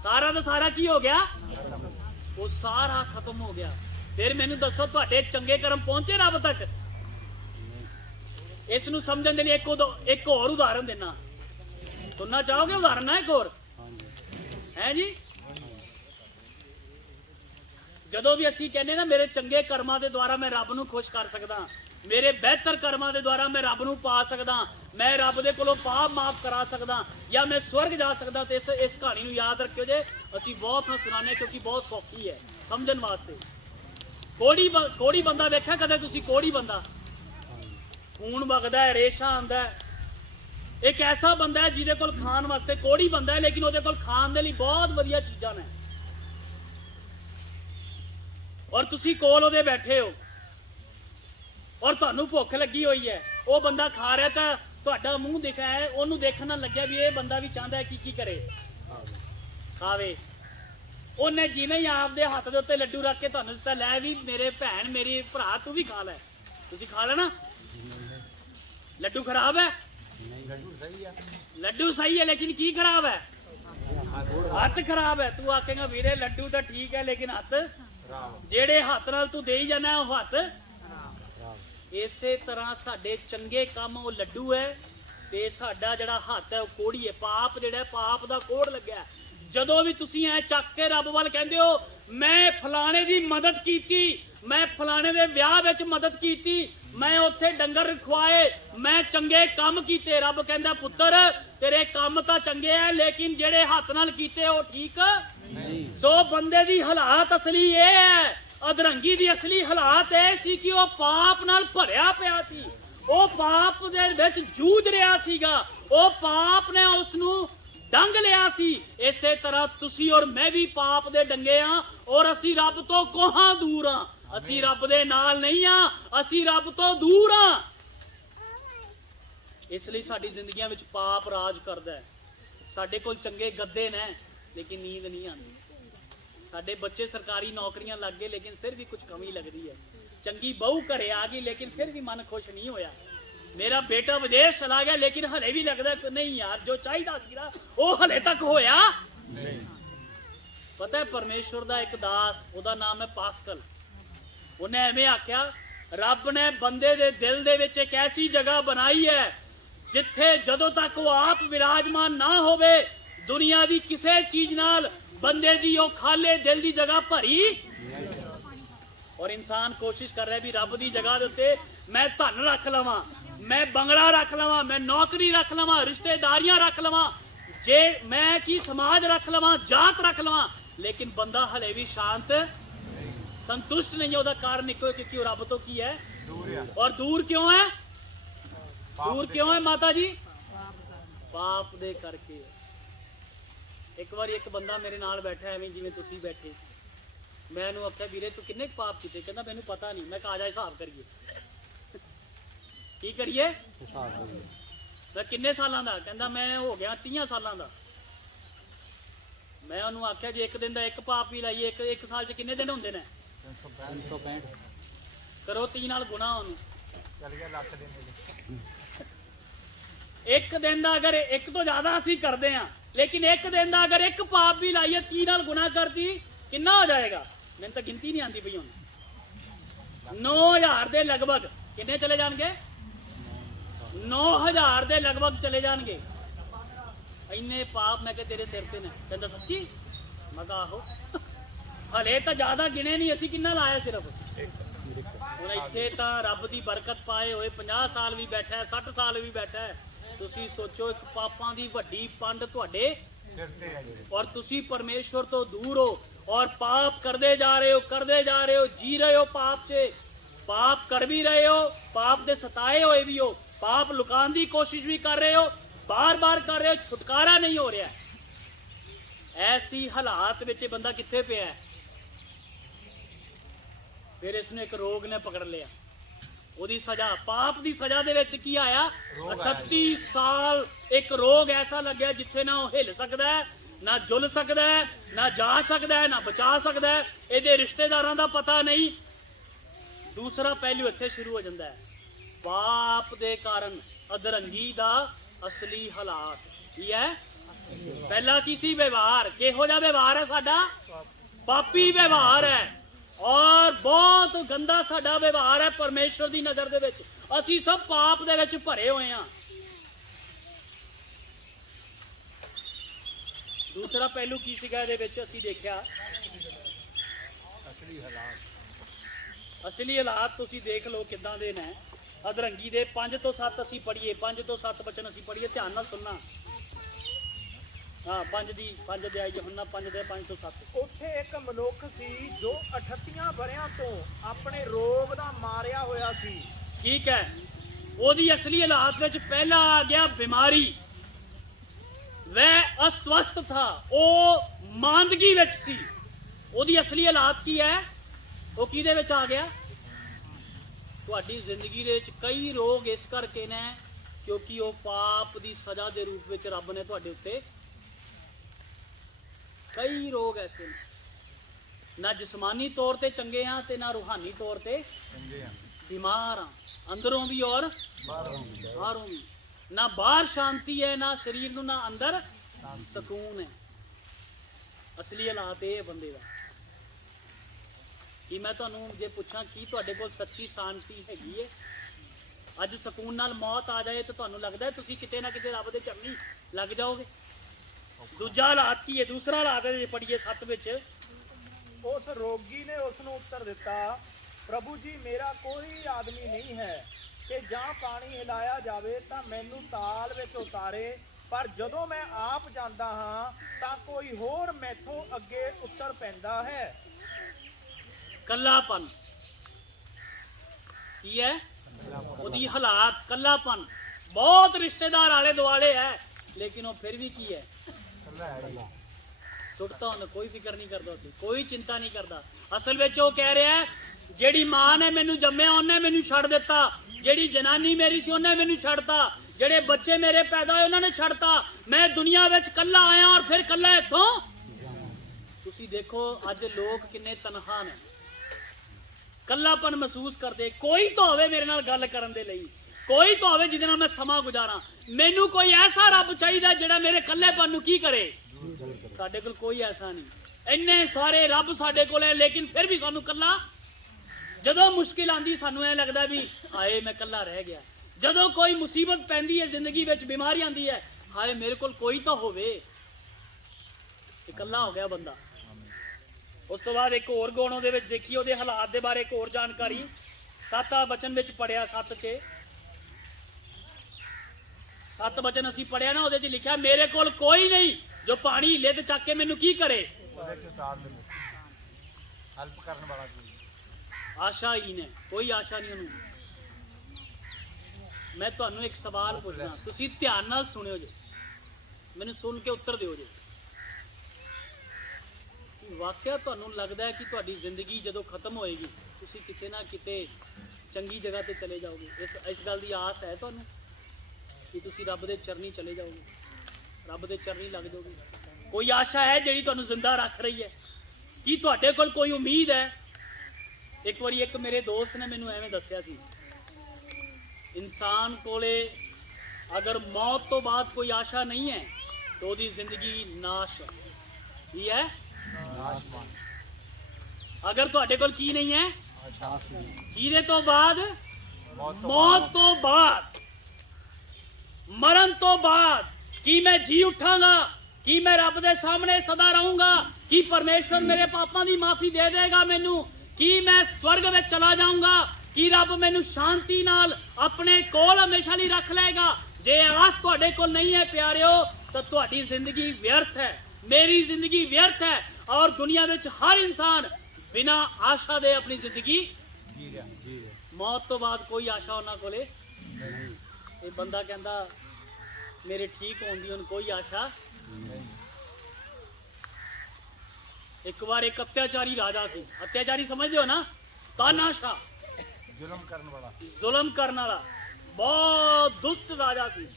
सारा दा सारा की हो गया? वो सारा खत्म हो गया। फिर मैनू दसो तुहाडे चंगे कर्म पहुंचे रब तक? इस नू समझण दे लई एक होर उदाहरण देना, सुनना चाहोगे? उदाहरण है एक होर है जी। जदों भी असीं कहने ना मेरे चंगे कर्मां दे द्वारा मैं रब नू खुश कर सकदा, मेरे बेहतर कर्मां दे द्वारा मैं रब नू पा सकदा, मैं रब दे कोलों पाप माफ करा सकदा, या मैं स्वर्ग जा सकदा, तो इस कहानी नू याद रखियो जे। असीं बहुत ना सुनाने क्योंकि बहुत सौखी है समझण वास्ते। कोड़ी बंदा वेख्या कदे तुसीं? कोड़ी बंदा खून वगदा है, रेशा आंदा है। एक ऐसा बंदा है जिहदे कोल खाण वास्ते कोड़ी बंदा है, लेकिन उहदे कोल खाण दे लई बहुत वधिया चीज़ां ने, और तुसीं कोल उहदे बैठे हो और तुहानू भुख लगी हुई है। वो बंदा खा रहा तो तुहाडा मूँह दिखा है, उन्होंने देखना लग्या भी ये बंदा भी चाहता है की करे खावे। उन्हें जिवें ही आपदे हाथ दे उत्ते लड्डू रख के तुहानू दिता, लै भी मेरे भैन मेरी भरा तू भी खा लै, तुसीं खा लेना। लड्डू खराब है? लड्डू सही है लेकिन की खराब है? हथ खराब है। तू आखेगा वीरे लड्डू तो ठीक है लेकिन हथ, जेड़े हथ नाल तू दे जाना है वो हथ। इसे तरह साडे चंगे काम वो लड्डू है ते साडा जिहड़ा हथ है वो कोड़ी है। पाप जिहड़ा पाप दा कोड़ लग्या। जदों भी तुसीं ऐ चक के रब वाल कहंदे हो ਮੈਂ ਫਲਾਣੇ ਦੀ ਮਦਦ ਕੀਤੀ, ਮੈਂ ਫਲਾਣੇ ਦੇ ਵਿਆਹ ਵਿੱਚ ਮਦਦ ਕੀਤੀ, ਮੈਂ ਉੱਥੇ ਡੰਗਰ ਰਖਵਾਏ, ਮੈਂ ਚੰਗੇ ਕੰਮ ਕੀਤੇ। ਰੱਬ ਕਹਿੰਦਾ ਪੁੱਤਰ ਤੇਰੇ ਕੰਮ ਤਾਂ ਚੰਗੇ ਐ, ਲੇਕਿਨ ਜਿਹੜੇ ਹੱਥ ਨਾਲ ਕੀਤੇ ਉਹ ਠੀਕ ਨਹੀਂ। ਸੋ ਬੰਦੇ ਦੀ ਹਾਲਾਤ ਅਸਲੀ ਇਹ ਹੈ, ਅਧਰੰਗੀ ਦੀ ਅਸਲੀ ਹਾਲਾਤ ਇਹ ਸੀ ਕਿ ਉਹ ਪਾਪ ਨਾਲ ਭਰਿਆ ਪਿਆ ਸੀ, ਉਹ ਪਾਪ ਦੇ ਵਿੱਚ ਜੂਝ ਰਿਹਾ ਸੀਗਾ, ਉਹ ਪਾਪ ਨੇ ਉਸ ਨੂੰ ਡੰਗ ਲਿਆ ਸੀ। ਇਸੇ ਤਰ੍ਹਾਂ ਤੁਸੀਂ ਔਰ ਮੈਂ ਵੀ ਪਾਪ ਦੇ ਡੰਗੇ ਆ, ਔਰ ਅਸੀਂ ਰੱਬ ਤੋਂ ਕੋਹਾਂ ਦੂਰ ਆ। ਅਸੀਂ ਰੱਬ ਦੇ ਨਾਲ ਨਹੀਂ ਆ, ਅਸੀਂ ਰੱਬ ਤੋਂ ਦੂਰ ਆ। ਇਸ ਲਈ ਸਾਡੀ ਜ਼ਿੰਦਗੀਆਂ ਵਿੱਚ ਪਾਪ ਰਾਜ ਕਰਦਾ ਹੈ। ਸਾਡੇ ਕੋਲ ਚੰਗੇ ਗੱਦੇ ਨੇ ਲੇਕਿਨ ਨੀਂਦ ਨਹੀਂ ਆਉਂਦੀ। ਸਾਡੇ ਬੱਚੇ ਸਰਕਾਰੀ ਨੌਕਰੀਆਂ ਲੱਗ ਗਏ ਲੇਕਿਨ ਫਿਰ ਵੀ ਕੁਝ ਕਮੀ ਲੱਗਦੀ ਹੈ। ਚੰਗੀ ਬਹੂ ਘਰੇ ਆ ਗਈ ਲੇਕਿਨ ਫਿਰ ਵੀ ਮਨ ਖੁਸ਼ ਨਹੀਂ ਹੋਇਆ। ਮੇਰਾ ਬੇਟਾ ਵਿਦੇਸ਼ ਚਲਾ ਗਿਆ ਲੇਕਿਨ ਹਲੇ ਵੀ ਲੱਗਦਾ ਕਿ ਨਹੀਂ ਯਾਰ ਜੋ ਚਾਹੀਦਾ ਸੀ ਨਾ ਉਹ ਹਲੇ ਤੱਕ ਹੋਇਆ ਨਹੀਂ। ਪਤਾ ਹੈ ਪਰਮੇਸ਼ਵਰ ਦਾ ਇੱਕ ਦਾਸ, ਉਹਦਾ ਨਾਮ ਹੈ ਪਾਸਕਲ, ਉਹਨੇ ਐਵੇਂ ਆਖਿਆ ਰੱਬ ਨੇ ਬੰਦੇ ਦੇ ਦਿਲ ਦੇ ਵਿੱਚ ਇੱਕ ਐਸੀ ਜਗ੍ਹਾ ਬਣਾਈ ਹੈ ਜਿੱਥੇ ਜਦੋਂ ਤੱਕ ਉਹ ਆਪ ਵਿਰਾਜਮਾਨ ਨਾ ਹੋਵੇ ਦੁਨੀਆ ਦੀ ਕਿਸੇ ਚੀਜ਼ ਨਾਲ ਬੰਦੇ ਦੀ ਉਹ ਖਾਲੇ ਦਿਲ ਦੀ ਜਗ੍ਹਾ ਭਰੀ। ਔਰ ਇਨਸਾਨ ਕੋਸ਼ਿਸ਼ ਕਰ ਰਿਹਾ ਵੀ ਰੱਬ ਦੀ ਜਗ੍ਹਾ ਦੇ ਉੱਤੇ ਮੈਂ ਧਨ ਰੱਖ ਲਵਾਂ, ਮੈਂ ਬੰਗਲਾ ਰੱਖ ਲਵਾਂ, ਮੈਂ ਨੌਕਰੀ ਰੱਖ ਲਵਾਂ, ਰਿਸ਼ਤੇਦਾਰੀਆਂ ਰੱਖ ਲਵਾਂ, ਜੇ ਮੈਂ ਕੀ ਸਮਾਜ ਰੱਖ ਲਵਾਂ, ਜਾਤ ਰੱਖ ਲਵਾਂ, ਲੇਕਿਨ ਬੰਦਾ ਹਲੇ ਵੀ ਸ਼ਾਂਤ ਸੰਤੁਸ਼ਟ ਨਹੀਂ ਹੈ। ਉਹਦਾ ਕਾਰਨ ਇੱਕੋ ਕਿਉਂਕਿ ਉਹ ਰੱਬ ਤੋਂ ਕੀ ਹੈ ਔਰ ਦੂਰ ਕਿਉਂ ਹੈ? ਦੂਰ ਕਿਉਂ ਹੈ ਮਾਤਾ ਜੀ? ਪਾਪ ਦੇ ਕਰਕੇ। ਇੱਕ ਵਾਰੀ ਇੱਕ ਬੰਦਾ ਮੇਰੇ ਨਾਲ ਬੈਠਾ ਐਵੇਂ ਜਿਵੇਂ ਤੁਸੀਂ ਬੈਠੇ, ਮੈਂ ਉਹਨੂੰ ਆਖਿਆ ਵੀਰੇ ਤੂੰ ਕਿੰਨੇ ਪਾਪ ਕੀਤੇ? ਕਹਿੰਦਾ ਮੈਨੂੰ ਪਤਾ ਨਹੀਂ। ਮੈਂ ਕਿਹਾ ਆ ਜਾ ਹਿਸਾਬ ਕਰੀਏ। ਕੀ ਕਰੀਏ? ਮੈਂ ਕਿੰਨੇ ਸਾਲਾਂ ਦਾ? ਕਹਿੰਦਾ ਮੈਂ ਹੋ ਗਿਆ 30 ਸਾਲਾਂ ਦਾ। ਮੈਂ ਉਹਨੂੰ ਆਖਿਆ ਜੇ ਇੱਕ ਦਿਨ ਦਾ ਇੱਕ ਪਾਪ ਵੀ ਲਾਈਏ ਇੱਕ ਸਾਲ 'ਚ ਕਿੰਨੇ ਦਿਨ ਹੁੰਦੇ ਨੇ? 365। ਕਰੋ 30 ਨਾਲ ਗੁਣਾ ਉਹਨੂੰ, ਚੱਲ ਗਿਆ ਲੱਖ ਦਿਨ। ਇੱਕ ਦਿਨ ਦਾ ਅਗਰ ਇੱਕ ਤੋਂ ਜ਼ਿਆਦਾ ਅਸੀਂ ਕਰਦੇ ਆ ਲੇਕਿਨ ਇੱਕ ਦਿਨ ਦਾ ਅਗਰ ਇੱਕ ਪਾਪ ਵੀ ਲਾਈਏ 30 ਨਾਲ ਗੁਣਾ ਕਰਦੀ ਕਿੰਨਾ ਹੋ ਜਾਏਗਾ? ਮੈਨੂੰ ਤਾਂ ਗਿਣਤੀ ਨਹੀਂ ਆਉਂਦੀ ਪਈ ਹੁਣ। 9000 ਦੇ ਲਗਭਗ ਕਿੰਨੇ ਚਲੇ ਜਾਣਗੇ? 9000 ਦੇ ਲਗਭਗ ਚਲੇ ਜਾਣਗੇ। ਇੰਨੇ ਪਾਪ ਮੈਂ ਕਿਹਾ ਤੇਰੇ ਸਿਰ ਤੇ ਨੇ। ਕਹਿੰਦਾ ਸੱਚੀ? ਮੈਂ ਕਿਹਾ ਆਹੋ। ਹਲੇ ਤਾਂ ਜ਼ਿਆਦਾ ਗਿਣੇ ਨਹੀਂ, ਅਸੀਂ ਕਿੰਨਾ ਲਾਇਆ ਸਿਰਫ। ਹੁਣ ਇੱਥੇ ਤਾਂ ਰੱਬ ਦੀ ਬਰਕਤ ਪਾਏ ਹੋਏ 50 ਸਾਲ ਵੀ ਬੈਠਾ ਹੈ, 60 ਸਾਲ ਵੀ ਬੈਠਾ ਹੈ। ਤੁਸੀਂ ਸੋਚੋ ਇੱਕ ਪਾਪਾਂ ਦੀ ਵੱਡੀ ਪੰਡ ਤੁਹਾਡੇ ਸਿਰ ਤੇ ਹੈ ਔਰ ਤੁਸੀਂ ਪਰਮੇਸ਼ਵਰ ਤੋਂ ਦੂਰ ਹੋ ਔਰ ਪਾਪ ਕਰਦੇ ਜਾ ਰਹੇ ਹੋ, ਕਰਦੇ ਜਾ ਰਹੇ ਹੋ, ਜੀ ਰਹੇ ਹੋ ਪਾਪ 'ਚ। ਪਾਪ ਕਰ ਵੀ ਰਹੇ ਹੋ, ਪਾਪ ਦੇ ਸਤਾਏ ਹੋਏ ਵੀ ਹੋ, ਪਾਪ ਲੁਕਾਉਣ ਦੀ ਕੋਸ਼ਿਸ਼ ਵੀ ਕਰ ਰਹੇ ਹੋ, ਬਾਰ-ਬਾਰ ਕਰ ਰਹੇ ਹੋ, ਛੁਟਕਾਰਾ ਨਹੀਂ ਹੋ ਰਿਹਾ। ਐਸੀ ਹਾਲਾਤ ਵਿੱਚ ਇਹ ਬੰਦਾ ਕਿੱਥੇ ਪਿਆ ਹੈ? ਫਿਰ ਇਸ ਨੂੰ ਇੱਕ ਰੋਗ ਨੇ ਪਕੜ ਲਿਆ। ਉਹਦੀ ਸਜ਼ਾ, ਪਾਪ ਦੀ ਸਜ਼ਾ ਦੇ ਵਿੱਚ ਕੀ ਆਇਆ? 38 ਸਾਲ ਇੱਕ ਰੋਗ ਐਸਾ ਲੱਗਿਆ ਜਿੱਥੇ ਨਾ ਉਹ ਹਿੱਲ ਸਕਦਾ ਹੈ, ਨਾ ਜੁਲ ਸਕਦਾ ਹੈ, ਨਾ ਜਾ ਸਕਦਾ ਹੈ, ਨਾ ਬਚਾ ਸਕਦਾ ਹੈ। ਇਹਦੇ ਰਿਸ਼ਤੇਦਾਰਾਂ ਦਾ ਪਤਾ ਨਹੀਂ। ਦੂਸਰਾ ਪਹਿਲੂ ਇੱਥੇ ਸ਼ੁਰੂ ਹੋ ਜਾਂਦਾ ਹੈ, ਪਾਪ ਦੇ ਕਾਰਨ ਅਧਰੰਗੀ ਦਾ ਅਸਲੀ ਹਾਲਾਤ ਕੀ ਹੈ? ਪਹਿਲਾ ਕੀ ਸੀ? ਵਿਵਹਾਰ। ਕਿਹੋ ਜਿਹਾ ਵਿਵਹਾਰ ਹੈ ਸਾਡਾ? ਪਾਪੀ ਵਿਵਹਾਰ ਹੈ ਔਰ ਬਹੁਤ ਗੰਦਾ ਸਾਡਾ ਵਿਵਹਾਰ ਹੈ ਪਰਮੇਸ਼ਵਰ ਦੀ ਨਜ਼ਰ ਦੇ ਵਿੱਚ। ਅਸੀਂ ਸਭ ਪਾਪ ਦੇ ਵਿੱਚ ਭਰੇ ਹੋਏ ਹਾਂ। ਦੂਸਰਾ ਪਹਿਲੂ ਕੀ ਸੀਗਾ ਇਹਦੇ ਵਿੱਚ? ਅਸੀਂ ਦੇਖਿਆ ਅਸਲੀ ਹਾਲਾਤ ਤੁਸੀਂ ਦੇਖ ਲਓ ਕਿੱਦਾਂ ਦੇ ਨੇ ਅਧਰੰਗੀ ਦੇ। 5 ਤੋਂ 7 ਅਸੀਂ ਪੜ੍ਹੀਏ, 5 ਤੋਂ 7 ਬਚਨ ਅਸੀਂ ਪੜ੍ਹੀਏ, ਧਿਆਨ ਨਾਲ ਸੁਣਨਾ। ਹਾਂ 5 ਅਧਿਆਇ ਯਹੋਨਾ 5 ਦੇ 5 ਤੋਂ 7। ਉੱਥੇ ਇੱਕ ਮਨੁੱਖ ਸੀ ਜੋ 38 ਵਰਿਆਂ ਤੋਂ ਆਪਣੇ ਰੋਗ ਦਾ ਮਾਰਿਆ ਹੋਇਆ ਸੀ। ਠੀਕ ਹੈ, ਉਹਦੀ ਅਸਲੀ ਹਾਲਾਤ ਵਿੱਚ ਪਹਿਲਾ ਆ ਗਿਆ ਬਿਮਾਰੀ। ਵह अस्वस्थ था, ਉਹ ਮਾਂਦਗੀ ਵਿੱਚ ਸੀ। ਉਹਦੀ ਅਸਲੀ ਹਾਲਾਤ ਕੀ ਹੈ? ਉਹ ਕਿਹਦੇ ਵਿੱਚ ਆ ਗਿਆ? ਤੁਹਾਡੀ ਜ਼ਿੰਦਗੀ ਦੇ ਵਿੱਚ ਕਈ ਰੋਗ ਇਸ ਕਰਕੇ ਨੇ ਕਿਉਂਕਿ ਉਹ ਪਾਪ ਦੀ ਸਜ਼ਾ ਦੇ ਰੂਪ ਵਿੱਚ ਰੱਬ ਨੇ ਤੁਹਾਡੇ ਉੱਤੇ ਕਈ ਰੋਗ ਐਸੇ ਨੇ। ਨਾ ਜਿਸਮਾਨੀ ਤੌਰ ਤੇ ਚੰਗੇ ਆ ਤੇ ਨਾ ਰੂਹਾਨੀ ਤੌਰ ਤੇ ਚੰਗੇ ਆ, ਬਿਮਾਰ ਆ ਅੰਦਰੋਂ ਵੀ ਔਰ ਬਾਹਰੋਂ ਵੀ। ਨਾ ਬਾਹਰ ਸ਼ਾਂਤੀ ਹੈ, ਨਾ ਸਰੀਰ ਨੂੰ, ਨਾ ਅੰਦਰ ਸਕੂਨ ਹੈ। ਅਸਲੀ ਹਾਲਾਤ ਇਹ ਬੰਦੇ ਦਾ। ਕਿ ਮੈਂ ਤੁਹਾਨੂੰ ਜੇ ਪੁੱਛਾਂ ਕੀ ਤੁਹਾਡੇ ਕੋਲ ਸੱਚੀ ਸ਼ਾਂਤੀ ਹੈਗੀ ਹੈ? ਅੱਜ ਸਕੂਨ ਨਾਲ ਮੌਤ ਆ ਜਾਏ ਤਾਂ ਤੁਹਾਨੂੰ ਲੱਗਦਾ ਤੁਸੀਂ ਕਿਤੇ ਨਾ ਕਿਤੇ ਰੱਬ ਦੇ ਚਰਨੀ ਲੱਗ ਜਾਓਗੇ? ਦੂਜਾ ਹਾਲਾਤ ਕੀ ਹੈ? ਦੂਸਰਾ ਹਾਲਾਤ ਜੇ ਪੜੀਏ 7 ਵਿੱਚ, ਉਸ ਰੋਗੀ ਨੇ ਉਸ ਨੂੰ ਉੱਤਰ ਦਿੱਤਾ, ਪ੍ਰਭੂ ਜੀ ਮੇਰਾ ਕੋਈ ਆਦਮੀ ਨਹੀਂ ਹੈ ਕਿ ਜਾਂ ਪਾਣੀ ਹਿਲਾਇਆ ਜਾਵੇ ਤਾਂ ਮੈਨੂੰ ਤਾਲ ਵਿੱਚ ਉਤਾਰੇ, ਪਰ ਜਦੋਂ ਮੈਂ ਆਪ ਜਾਂਦਾ ਹਾਂ ਤਾਂ ਕੋਈ ਹੋਰ ਮੈਥੋਂ ਅੱਗੇ ਉੱਤਰ ਪੈਂਦਾ ਹੈ। ਕੱਲਾਪਨ ਕੀ ਹੈ? ਉਹਦੀ ਹਾਲਾਤ ਕੱਲਾਪਨ। ਬਹੁਤ ਰਿਸ਼ਤੇਦਾਰ ਆਲੇ ਦੁਆਲੇ ਹੈ, ਲੇਕਿਨ ਉਹ ਫਿਰ ਵੀ ਕੀ ਹੈ? ਸੁੱਟਤਾ ਉਹਨੇ, ਕੋਈ ਫਿਕਰ ਨਹੀਂ ਕਰਦਾ, ਉਹਦੀ ਕੋਈ ਚਿੰਤਾ ਨਹੀਂ ਕਰਦਾ। ਅਸਲ ਵਿੱਚ ਉਹ ਕਹਿ ਰਿਹਾ ਹੈ, ਜਿਹੜੀ ਮਾਂ ਨੇ ਮੈਨੂੰ ਜੰਮਿਆ ਉਹਨੇ ਮੈਨੂੰ ਛੱਡ ਦਿੱਤਾ, ਜਿਹੜੀ ਜਨਾਨੀ ਮੇਰੀ ਸੀ ਉਹਨੇ ਮੈਨੂੰ ਛੱਡਤਾ, ਜਿਹੜੇ ਬੱਚੇ ਮੇਰੇ ਪੈਦਾ ਹੋਏ ਉਹਨਾਂ ਨੇ ਛੱਡਤਾ, ਮੈਂ ਦੁਨੀਆ ਵਿੱਚ ਕੱਲਾ ਆਇਆ ਔਰ ਫਿਰ ਕੱਲਾ ਇੱਥੋਂ। ਤੁਸੀਂ ਦੇਖੋ ਅੱਜ ਲੋਕ ਕਿੰਨੇ ਤਨਹਾ ਨੇ, ਕੱਲਾਪਨ ਮਹਿਸੂਸ ਕਰਦੇ। ਕੋਈ ਤਾਂ ਹੋਵੇ ਮੇਰੇ ਨਾਲ ਗੱਲ ਕਰਨ ਦੇ ਲਈ, ਕੋਈ ਤਾਂ ਹੋਵੇ ਜਿਹਦੇ ਨਾਲ ਮੈਂ ਸਮਾਂ ਗੁਜ਼ਾਰਾਂ। ਮੈਨੂੰ ਕੋਈ ਐਸਾ ਰੱਬ ਚਾਹੀਦਾ ਜਿਹੜਾ ਮੇਰੇ ਕੱਲੇਪਨ ਨੂੰ ਕੀ ਕਰੇ। ਸਾਡੇ ਕੋਲ ਕੋਈ ਐਸਾ ਨਹੀਂ, ਇੰਨੇ ਸਾਰੇ ਰੱਬ ਸਾਡੇ ਕੋਲ ਹੈ, ਲੇਕਿਨ ਫਿਰ ਵੀ ਸਾਨੂੰ ਕੱਲਾ। ਜਦੋਂ ਮੁਸ਼ਕਿਲ ਆਂਦੀ ਸਾਨੂੰ ਐ ਲੱਗਦਾ ਵੀ ਹਾਏ ਮੈਂ ਕੱਲਾ ਰਹਿ ਗਿਆ। ਜਦੋਂ ਕੋਈ ਮੁਸੀਬਤ ਪੈਂਦੀ ਹੈ ਜ਼ਿੰਦਗੀ ਵਿੱਚ, ਬਿਮਾਰੀ ਆਂਦੀ ਹੈ, ਹਾਏ ਮੇਰੇ ਕੋਲ ਕੋਈ ਤਾਂ ਹੋਵੇ। ਇਕੱਲਾ ਹੋ ਗਿਆ ਬੰਦਾ। ਉਸ ਤੋਂ ਬਾਅਦ ਇੱਕ ਹੋਰ ਗੁਣ ਉਹਦੇ ਵਿੱਚ ਦੇਖੀ, ਉਹਦੇ ਹਾਲਾਤ ਦੇ ਬਾਰੇ ਇੱਕ ਹੋਰ ਜਾਣਕਾਰੀ 7 ਵਚਨ ਵਿੱਚ ਪੜਿਆ। 7 ਵਚਨ ਅਸੀਂ ਪੜਿਆ ਨਾ, ਉਹਦੇ 'ਚ ਲਿਖਿਆ ਮੇਰੇ ਕੋਲ ਕੋਈ ਨਹੀਂ ਜੋ ਪਾਣੀ ਹਿੱਲੇ ਤੇ ਚੱਕ ਕੇ ਮੈਨੂੰ ਕੀ ਕਰੇ। ਹੈਲਪ ਕਰਨ ਵਾਲਾ ਕੋਈ ਆਸ਼ਾਹੀਨ ਹੈ, ਕੋਈ ਆਸ਼ਾ ਨਹੀਂ ਉਹਨੂੰ। ਮੈਂ ਤੁਹਾਨੂੰ ਇੱਕ ਸਵਾਲ ਪੁੱਛਣਾ, ਤੁਸੀਂ ਧਿਆਨ ਨਾਲ ਸੁਣਿਓ ਜੀ, ਮੈਨੂੰ ਸੁਣ ਕੇ ਉੱਤਰ ਦਿਓ ਜੀ। ਵਾਕਿਆ ਤੁਹਾਨੂੰ ਲੱਗਦਾ ਹੈ ਕਿ ਤੁਹਾਡੀ ਜ਼ਿੰਦਗੀ ਜਦੋਂ ਖਤਮ ਹੋਏਗੀ ਤੁਸੀਂ ਕਿਤੇ ਨਾ ਕਿਤੇ ਚੰਗੀ ਜਗ੍ਹਾ ਤੇ ਚਲੇ ਜਾਓਗੇ? ਇਸ ਗੱਲ ਦੀ ਆਸ ਹੈ ਤੁਹਾਨੂੰ ਕਿ ਤੁਸੀਂ ਰੱਬ ਦੇ ਚਰਨੀ ਚਲੇ ਜਾਓਗੇ, ਰੱਬ ਦੇ ਚਰਨੀ ਲੱਗ ਜਾਓਗੇ? ਕੋਈ ਆਸ਼ਾ ਹੈ ਜਿਹੜੀ ਤੁਹਾਨੂੰ ਜ਼ਿੰਦਾ ਰੱਖ ਰਹੀ ਹੈ? ਕੀ ਤੁਹਾਡੇ ਕੋਲ ਕੋਈ ਉਮੀਦ ਹੈ? ਇੱਕ ਵਾਰੀ ਇੱਕ ਮੇਰੇ ਦੋਸਤ ਨੇ ਮੈਨੂੰ ਐਵੇਂ ਦੱਸਿਆ ਸੀ, ਇਨਸਾਨ ਕੋਲੇ ਅਗਰ ਮੌਤ ਤੋਂ ਬਾਅਦ ਕੋਈ ਆਸ਼ਾ ਨਹੀਂ ਹੈ ਤਾਂ ਉਹਦੀ ਜ਼ਿੰਦਗੀ ਨਾਸ਼ ਹੈ। ਕੀ ਹੈ? ਅਗਰ ਤੁਹਾਡੇ ਕੋਲ ਕੀ ਨਹੀਂ ਹੈ? ਇਹਦੇ ਤੋਂ ਬਾਅਦ, ਮੌਤ ਤੋਂ ਬਾਅਦ, ਮਰਨ ਤੋਂ ਬਾਅਦ ਕੀ ਮੈਂ ਜੀ ਉਠਾਂਗਾ? ਕੀ ਮੈਂ ਰੱਬ ਦੇ ਸਾਹਮਣੇ ਸਦਾ ਰਹੂੰਗਾ? ਕੀ ਪਰਮੇਸ਼ਵਰ ਮੇਰੇ ਪਾਪਾਂ ਦੀ ਮਾਫੀ ਦੇ ਦੇਗਾ ਮੈਨੂੰ? ਕੀ ਮੈਂ ਸਵਰਗ ਵਿੱਚ ਚਲਾ ਜਾਊਂਗਾ? ਕੀ ਰੱਬ ਮੈਨੂੰ ਸ਼ਾਂਤੀ ਨਾਲ ਆਪਣੇ ਕੋਲ ਹਮੇਸ਼ਾ ਲਈ ਰੱਖ ਲਏਗਾ? ਜੇ ਆਸ ਤੁਹਾਡੇ ਕੋਲ ਨਹੀਂ ਹੈ ਪਿਆਰਿਓ, ਤਾਂ ਤੁਹਾਡੀ ਜ਼ਿੰਦਗੀ ਵਿਅਰਥ ਹੈ, ਮੇਰੀ ਜ਼ਿੰਦਗੀ ਵਿਅਰਥ ਹੈ। ਔਰ ਦੁਨੀਆ ਵਿੱਚ ਹਰ ਇਨਸਾਨ ਬਿਨਾ ਆਸ਼ਾ ਦੇ ਆਪਣੀ ਜ਼ਿੰਦਗੀ ਜੀ ਰਿਹਾ। ਮੌਤ ਤੋਂ ਬਾਅਦ ਕੋਈ ਆਸ਼ਾ ਉਹਨਾਂ ਕੋਲੇ ਨਹੀਂ। ਇਹ ਬੰਦਾ ਕਹਿੰਦਾ ਮੇਰੇ ਠੀਕ ਹੋਣ ਦੀ ਹੁਣ ਕੋਈ ਆਸ਼ਾ ਨਹੀਂ। ਇੱਕ ਵਾਰ ਇੱਕ ਅਤਿਆਚਾਰੀ ਰਾਜਾ ਸੀ, ਅਤਿਆਚਾਰੀ ਸਮਝਦੇ ਹੋ ਨਾ, ਤਾਨਾਸ਼ਾਹ, ਜ਼ੁਲਮ ਕਰਨ ਵਾਲਾ, ਬਹੁਤ ਦੁਸ਼ਟ ਰਾਜਾ ਸੀ।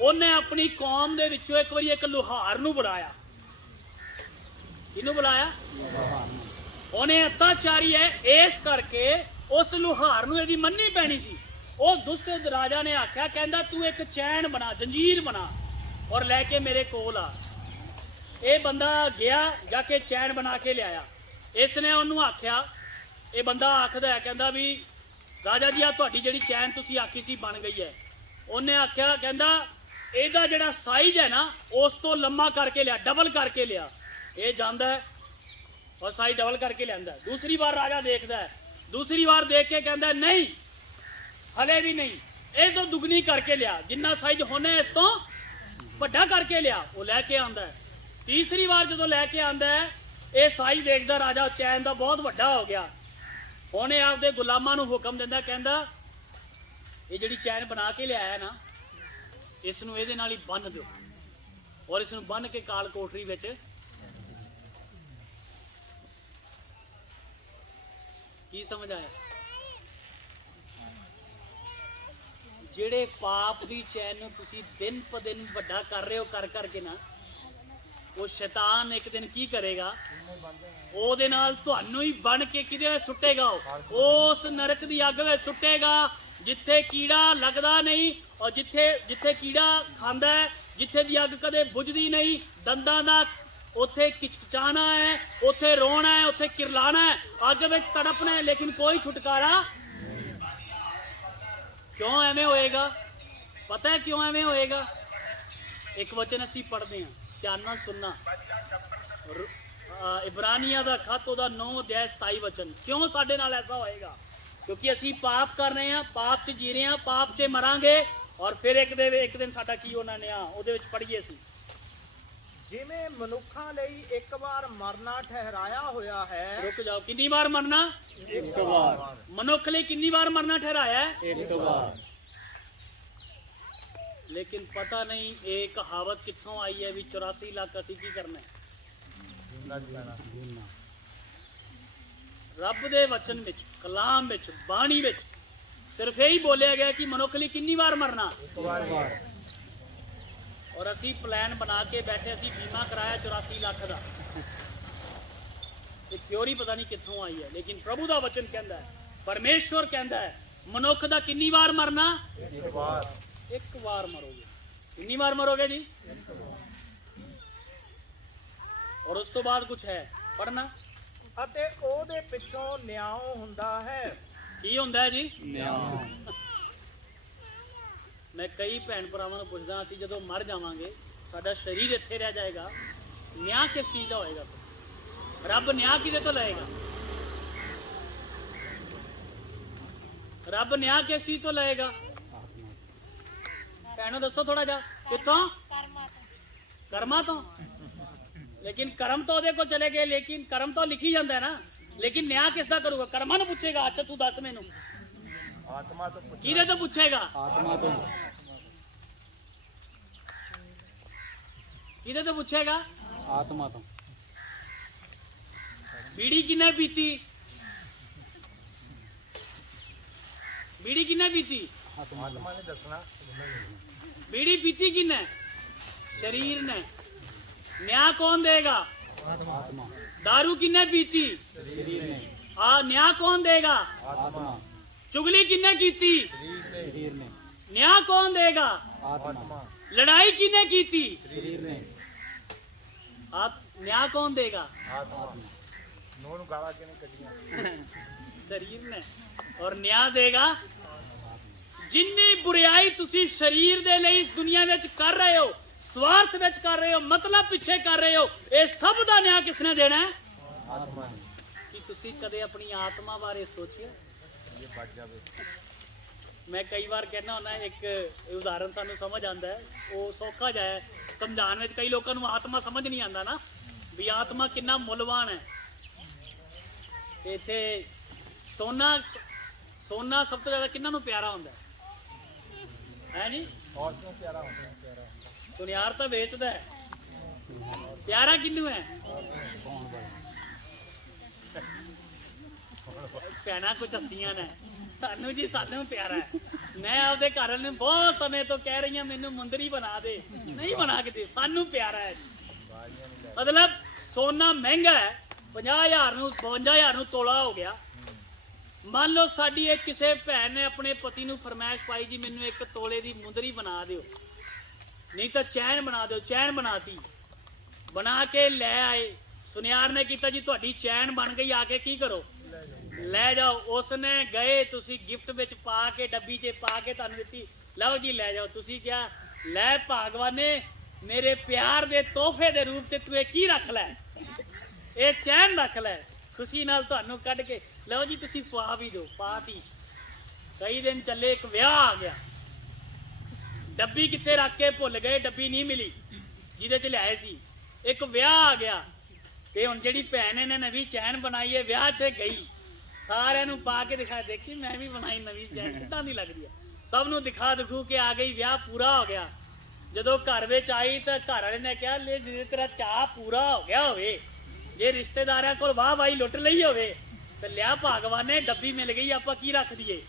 ਉਹਨੇ ਆਪਣੀ ਕੌਮ ਦੇ ਵਿੱਚੋਂ ਇੱਕ ਵਾਰੀ ਇੱਕ ਲੁਹਾਰ ਨੂੰ ਬੁਲਾਇਆ। ਕਿਹਨੂੰ ਬੁਲਾਇਆ? ਉਹਨੇ ਅਤਿਆਚਾਰੀ ਹੈ ਇਸ ਕਰਕੇ ਉਸ ਲੁਹਾਰ ਨੂੰ ਇਹਦੀ ਮੰਨਣੀ ਪੈਣੀ ਸੀ। ਉਹ ਦੁਸ਼ਟ ਰਾਜਾ ਨੇ ਆਖਿਆ, ਕਹਿੰਦਾ ਤੂੰ ਇੱਕ ਚੈਨ ਬਣਾ, ਜੰਜੀਰ ਬਣਾ ਔਰ ਲੈ ਕੇ ਮੇਰੇ ਕੋਲ ਆ। ਇਹ ਬੰਦਾ ਗਿਆ, ਜਾ ਕੇ ਚੈਨ ਬਣਾ ਕੇ ਲਿਆਇਆ। ਇਸ ਨੇ ਉਹਨੂੰ ਆਖਿਆ, ਇਹ ਬੰਦਾ ਆਖਦਾ ਹੈ, ਕਹਿੰਦਾ ਵੀ ਰਾਜਾ ਜੀ ਆ ਤੁਹਾਡੀ ਜਿਹੜੀ ਚੈਨ ਤੁਸੀਂ ਆਖੀ ਸੀ ਬਣ ਗਈ ਹੈ। ਉਹਨੇ ਆਖਿਆ, ਕਹਿੰਦਾ ਇਹਦਾ ਜਿਹੜਾ ਸਾਈਜ਼ ਹੈ ਨਾ ਉਸ ਤੋਂ ਲੰਮਾ ਕਰਕੇ ਲਿਆ, ਡਬਲ ਕਰਕੇ ਲਿਆ। ਇਹ ਜਾਂਦਾ ਹੈ ਔਰ ਸਾਈਜ਼ ਡਬਲ ਕਰਕੇ ਲਿਆਂਦਾ। ਦੂਸਰੀ ਵਾਰ ਰਾਜਾ ਦੇਖਦਾ ਹੈ, ਦੂਸਰੀ ਵਾਰ ਦੇਖ ਕੇ ਕਹਿੰਦਾ ਨਹੀਂ ਹਲੇ ਵੀ ਨਹੀਂ, ਇਹ ਤੋਂ ਦੁਗਣੀ ਕਰਕੇ ਲਿਆ, ਜਿੰਨਾ ਸਾਈਜ਼ ਹੋਣਾ ਇਸ ਤੋਂ ਵੱਡਾ ਕਰਕੇ ਲਿਆ। ਉਹ ਲੈ ਕੇ ਆਂਦਾ ਹੈ। ਤੀਸਰੀ ਵਾਰ ਜਦੋਂ ਲੈ ਕੇ ਆਂਦਾ ਹੈ, ਇਹ ਸਾਈਜ਼ ਦੇਖਦਾ ਰਾਜਾ ਚੈਨ ਦਾ ਬਹੁਤ ਵੱਡਾ ਹੋ ਗਿਆ। ਉਹਨੇ ਆਪਦੇ ਗੁਲਾਮਾਂ ਨੂੰ ਹੁਕਮ ਦਿੰਦਾ, ਕਹਿੰਦਾ ਇਹ ਜਿਹੜੀ ਚੈਨ ਬਣਾ ਕੇ ਲਿਆਇਆ ਨਾ, ਇਸ ਨੂੰ ਇਹਦੇ ਨਾਲ ਹੀ ਬੰਨ੍ਹ ਦਿਓ ਔਰ ਇਸ ਨੂੰ ਬੰਨ੍ਹ ਕੇ ਕਾਲ ਕੋਠਰੀ ਵਿੱਚ। ਕੀ ਸਮਝ ਆਇਆ? ਜਿਹੜੇ ਪਾਪ ਦੀ ਚੈਨ ਨੂੰ ਤੁਸੀਂ ਦਿਨ ਪ ਦਿਨ ਵੱਡਾ ਕਰ ਰਹੇ ਹੋ ਕਰ ਕਰਕੇ ਨਾ, ਉਹ ਸ਼ੈਤਾਨ ਇੱਕ ਦਿਨ ਕੀ ਕਰੇਗਾ? ਉਹਦੇ ਨਾਲ ਤੁਹਾਨੂੰ ਹੀ ਬਣ ਕੇ ਕਿਹਦੇ ਸੁੱਟੇਗਾ? ਉਸ ਨਰਕ ਦੀ ਅੱਗ ਵਿੱਚ ਸੁੱਟੇਗਾ ਜਿੱਥੇ ਕੀੜਾ ਲੱਗਦਾ ਨਹੀਂ ਔਰ ਜਿੱਥੇ ਕੀੜਾ ਖਾਂਦਾ ਹੈ, ਜਿੱਥੇ ਦੀ ਅੱਗ ਕਦੇ ਬੁਝਦੀ ਨਹੀਂ। ਦੰਦਾਂ ਦਾ ਉੱਥੇ ਕਿਚਕਿਚਾਣਾ ਹੈ, ਉੱਥੇ ਰੋਣਾ ਹੈ, ਉੱਥੇ ਕਿਰਲਾਣਾ ਹੈ, ਅੱਗ ਵਿੱਚ ਤੜਪਣਾ ਹੈ, ਲੇਕਿਨ ਕੋਈ ਛੁਟਕਾਰਾ। ਕਿਉਂ ਐਵੇਂ ਹੋਏਗਾ? ਪਤਾ ਹੈ ਕਿਉਂ ਐਵੇਂ ਹੋਏਗਾ? ਇੱਕ ਵਚਨ ਅਸੀਂ ਪੜ੍ਹਦੇ ਹਾਂ, ਧਿਆਨ ਨਾਲ ਸੁਣਨਾ। ਇਬਰਾਨੀਆਂ ਦਾ ਖੱਤ ਉਹਦਾ 9 ਅਧਿਆਇ 27 ਵਚਨ। ਕਿਉਂ ਸਾਡੇ ਨਾਲ ਐਸਾ ਹੋਏਗਾ? ਕਿਉਂਕਿ ਅਸੀਂ ਪਾਪ ਕਰ ਰਹੇ ਹਾਂ, ਪਾਪ 'ਚ ਜੀ ਰਹੇ ਹਾਂ, ਪਾਪ 'ਚ ਮਰਾਂਗੇ, ਔਰ ਫਿਰ ਇੱਕ ਦਿਨ ਸਾਡਾ ਕੀ ਹੋਣਾ ਨਿਆ, ਉਹਦੇ ਵਿੱਚ ਪੜ੍ਹੀਏ ਸੀ। ਜਿਵੇਂ ਮਨੁੱਖਾਂ ਲਈ ਇੱਕ ਵਾਰ ਮਰਨਾ ਠਹਿਰਾਇਆ ਹੋਇਆ ਹੈ। ਰੁਕ ਜਾਓ, ਕਿੰਨੀ ਵਾਰ ਮਰਨਾ? ਇੱਕ ਵਾਰ। ਮਨੁੱਖ ਲਈ ਕਿੰਨੀ ਵਾਰ ਮਰਨਾ ਠਹਿਰਾਇਆ ਹੈ? ਇੱਕ ਵਾਰ। ਲੇਕਿਨ ਪਤਾ ਨਹੀਂ ਇਹ ਕਹਾਵਤ ਕਿੱਥੋਂ ਆਈ ਹੈ ਵੀ 84 ਲੱਖ ਅਸੀਂ ਕੀ ਕਰਨਾ ਹੈ? ਰੱਬ ਦੇ ਵਚਨ ਵਿੱਚ, ਕਲਾਮ ਵਿੱਚ, ਬਾਣੀ ਵਿੱਚ ਸਿਰਫ ਇਹੀ ਬੋਲਿਆ ਗਿਆ ਕਿ ਮਨੁੱਖ ਲਈ ਕਿੰਨੀ ਵਾਰ ਮਰਨਾ? ਇੱਕ ਵਾਰ। ਔਰ ਅਸੀਂ ਪਲਾਨ ਬਣਾ ਕੇ ਬੈਠੇ, ਅਸੀਂ ਬੀਮਾ ਕਰਾਇਆ 84 ਲੱਖ ਦਾ। ਇਹ ਥਿਉਰੀ ਪਤਾ ਨਹੀਂ ਕਿੱਥੋਂ ਆਈ ਹੈ, ਲੇਕਿਨ ਪ੍ਰਭੂ ਦਾ ਵਚਨ ਕਹਿੰਦਾ ਹੈ, ਪਰਮੇਸ਼ਵਰ ਕਹਿੰਦਾ ਹੈ, ਮਨੁੱਖ ਦਾ ਕਿੰਨੀ ਵਾਰ ਮਰਨਾ? ਇੱਕ ਵਾਰ। ਇੱਕ ਵਾਰ ਮਰੋਗੇ। ਕਿੰਨੀ ਵਾਰ ਮਰੋਗੇ ਜੀ? ਔਰ ਉਸ ਤੋਂ ਬਾਅਦ ਕੁਝ ਹੈ ਪੜਨਾ। ਅਤੇ ਉਹਦੇ ਪਿੱਛੋਂ ਨਿਆਂ ਹੁੰਦਾ ਹੈ। ਕੀ ਹੁੰਦਾ ਹੈ ਜੀ? ਨਿਆਂ। ਮੈਂ ਕਈ ਭੈਣ ਭਰਾਵਾਂ ਨੂੰ ਪੁੱਛਦਾ, ਅਸੀਂ ਜਦੋਂ ਮਰ ਜਾਵਾਂਗੇ, ਸਾਡਾ ਸਰੀਰ ਇੱਥੇ ਰਹਿ ਜਾਏਗਾ, ਨਿਆਂ ਕਿਸ ਚੀਜ਼ ਦਾ ਹੋਏਗਾ? ਰੱਬ ਨਿਆਂ ਕਿਹਦੇ ਤੋਂ ਲਏਗਾ? ਰੱਬ ਨਿਆਂ ਕਿਸ ਚੀਜ਼ ਤੋਂ ਲਏਗਾ? ਭੈਣੋ ਦੱਸੋ ਥੋੜਾ ਜਿਹਾ। ਕਿੱਥੋਂ? ਕਰਮਾਂ ਤੋਂ। ਲੇਕਿਨ ਕਰਮ ਤਾਂ ਉਹਦੇ ਕੋਲ ਚਲੇ ਗਏ, ਲੇਕਿਨ ਕਰਮ ਤਾਂ ਲਿਖੀ ਜਾਂਦਾ ਹੈ ਨਾ, ਲੇਕਿਨ ਨਿਆਂ ਕਿਸ ਦਾ ਕਰੂਗਾ? ਕਰਮਾਂ ਨੂੰ ਪੁੱਛੇਗਾ। ਅੱਛਾ ਤੂੰ ਦੱਸ ਮੈਨੂੰ, ਆਤਮਾ ਤੋਂ ਕਿਹਦੇ ਤੋਂ ਪੁੱਛੇਗਾ? ਆਤਮਾ ਤੋਂ। ਕਿਹਦੇ ਤੋਂ ਪੁੱਛੇਗਾ? ਆਤਮਾ ਤੋਂ। ਬੀੜੀ ਕਿੰਨੇ ਪੀਤੀ? ਬੀੜੀ ਕਿੰਨੇ ਪੀਤੀ? ਆਤਮਾ ਨੇ ਦੱਸਣਾ। ਬੀੜੀ ਪੀਤੀ ਕਿੰਨੇ? ਸਰੀਰ ਨੇ। ਨਿਆਂ ਕੌਣ ਦੇਗਾ? ਆਤਮਾ। दारू किन्ने पीती? ਸਰੀਰ ਨੇ। न्याय कौन देगा? ਆਤਮਾ। चुगली किन्ने कीती? ਸਰੀਰ ਨੇ। न्याय कौन देगा? ਆਤਮਾ। लड़ाई किन्ने कीती? ਸਰੀਰ ਨੇ। आप न्याय कौन देगा? ਆਤਮਾ। ਨੌ ਨੂੰ ਗਾਲਾਂ ਕਿਨੇ ਕੱਢੀਆਂ? शरीर ने। और न्याय देगा जिन्नी बुराई तुसी शरीर दे लिए इस दुनिया ਵਿੱਚ कर रहे हो, स्वार्थ ਵਿੱਚ कर रहे हो, मतलब ਪਿੱਛੇ कर रहे हो, ਇਹ ਸਭ ਦਾ ਨਿਆਂ ਕਿਸਨੇ ਦੇਣਾ ਹੈ? ਆਤਮਾ। ਕੀ ਤੁਸੀਂ ਕਦੇ ਆਪਣੀ ਆਤਮਾ ਬਾਰੇ ਸੋਚਿਆ? ਇਹ ਵੱਜ ਜਾਵੇ। ਮੈਂ ਕਈ ਵਾਰ ਕਹਿਣਾ ਹੁੰਦਾ, ਇੱਕ ਉਦਾਹਰਨ ਸਾਨੂੰ ਸਮਝ ਆਉਂਦਾ ਹੈ, ਉਹ ਸੌਖਾ ਜਿਹਾ ਹੈ ਸਮਝਾਉਣ ਵਿੱਚ। ਕਈ ਲੋਕਾਂ ਨੂੰ ਆਤਮਾ ਸਮਝ ਨਹੀਂ ਆਉਂਦਾ ਨਾ, ਵੀ ਆਤਮਾ ਕਿੰਨਾ ਮੁੱਲਵਾਨ ਹੈ। ਇੱਥੇ ਸੋਨਾ ਸਭ ਤੋਂ ਜ਼ਿਆਦਾ ਕਿੰਨਾਂ ਨੂੰ ਪਿਆਰਾ ਹੁੰਦਾ ਹੈ ਜੀ? ਔਰ ਕਿਉਂ ਪਿਆਰਾ ਹੁੰਦਾ? ਪਿਆਰਾ ਸੁਨਿਆਰ ਤਾਂ ਵੇਚਦਾ ਹੈ, ਪਿਆਰਾ ਕਿਹਨੂੰ ਹੈ? ਭੈਣਾਂ ਕੁਝ ਹੱਸੀਆਂ ਨੇ ਸਾਨੂੰ ਜੀ, ਸਾਨੂੰ ਪਿਆਰਾ ਹੈ। ਮੈਂ ਆਪਦੇ ਘਰ ਵਾਲੇ ਨੂੰ ਬਹੁਤ ਸਮੇਂ ਤੋਂ ਕਹਿ ਰਹੀ ਹਾਂ, ਮੈਨੂੰ ਮੁੰਦਰੀ ਬਣਾ ਦੇ, ਨਹੀਂ ਬਣਾ ਕੇ ਦੇ, ਸਾਨੂੰ ਪਿਆਰਾ ਹੈ ਜੀ। ਮਤਲਬ ਸੋਨਾ ਮਹਿੰਗਾ ਹੈ, 50,000 ਨੂੰ 52,000 ਨੂੰ ਤੋਲਾ ਹੋ ਗਿਆ। ਮੰਨ ਲਓ ਸਾਡੀ ਇੱਕ ਕਿਸੇ ਭੈਣ ਨੇ ਆਪਣੇ ਪਤੀ ਨੂੰ ਫਰਮਾਇਸ਼ ਪਾਈ, ਜੀ ਮੈਨੂੰ ਇੱਕ ਤੋਲੇ ਦੀ ਮੁੰਦਰੀ ਬਣਾ ਦਿਓ, ਨਹੀਂ ਤਾਂ ਚੈਨ ਬਣਾ ਦਿਓ। ਚੈਨ ਬਣਾਤੀ, ਬਣਾ ਕੇ ਲੈ ਆਏ। ਸੁਨਿਆਰ ਨੇ ਕੀਤਾ, ਜੀ ਤੁਹਾਡੀ ਚੈਨ ਬਣ ਗਈ, ਆ ਕੇ ਕੀ ਕਰੋ? ਲੈ ਜਾਓ। ਉਸਨੇ ਗਏ, ਤੁਸੀਂ ਗਿਫਟ ਵਿੱਚ ਪਾ ਕੇ, ਡੱਬੀ 'ਚ ਪਾ ਕੇ ਤੁਹਾਨੂੰ ਦਿੱਤੀ, ਲਓ ਜੀ ਲੈ ਜਾਓ। ਤੁਸੀਂ ਕਿਹਾ, ਲੈ ਭਾਗਵਾਨੇ, ਮੇਰੇ ਪਿਆਰ ਦੇ ਤੋਹਫੇ ਦੇ ਰੂਪ ਤੇ ਤੂੰ ਇਹ ਕੀ ਰੱਖ ਲੈ? ਇਹ ਚੈਨ ਰੱਖ ਲੈ। ਖੁਸ਼ੀ ਨਾਲ ਤੁਹਾਨੂੰ ਕੱਢ ਕੇ, ਲਓ ਜੀ ਤੁਸੀਂ ਪਾ ਵੀ ਦਿਓ। ਪਾਤੀ। ਕਈ ਦਿਨ ਚੱਲੇ, ਇੱਕ ਵਿਆਹ ਆ ਗਿਆ, ਡੱਬੀ ਕਿੱਥੇ ਰੱਖ ਕੇ ਭੁੱਲ ਗਏ, ਡੱਬੀ ਨਹੀਂ ਮਿਲੀ ਜਿਹਦੇ 'ਚ ਲਿਆਏ ਸੀ। ਇੱਕ ਵਿਆਹ ਆ ਗਿਆ, ਤੇ ਹੁਣ ਜਿਹੜੀ ਭੈਣ ਨੇ ਨਵੀਂ ਚੈਨ ਬਣਾਈ ਹੈ, ਵਿਆਹ 'ਚ ਗਈ, ਸਾਰਿਆਂ ਨੂੰ ਪਾ ਕੇ ਦਿਖਾ, ਦੇਖੀ ਮੈਂ ਵੀ ਬਣਾਈ ਨਵੀਂ ਚੈਨ, ਕਿੱਦਾਂ ਦੀ ਲੱਗਦੀ ਹੈ। ਸਭ ਨੂੰ ਦਿਖਾ ਦਿਖੂ ਕੇ ਆ ਗਈ, ਵਿਆਹ ਪੂਰਾ ਹੋ ਗਿਆ। ਜਦੋਂ ਘਰ ਵਿੱਚ ਆਈ ਤਾਂ ਘਰ ਵਾਲੇ ਨੇ ਕਿਹਾ, ਲੈ ਜੇ ਤੇਰਾ ਚਾਅ ਪੂਰਾ ਹੋ ਗਿਆ ਹੋਵੇ, ਜੇ ਰਿਸ਼ਤੇਦਾਰਾਂ ਕੋਲ ਵਾਹ ਵਾਹੀ ਲੁੱਟ ਲਈ ਹੋਵੇ, ਤੇ ਲਿਆ ਭਾਗਵਾਨੇ, ਡੱਬੀ ਮਿਲ ਗਈ, ਆਪਾਂ ਕੀ ਰੱਖ ਦਈਏ?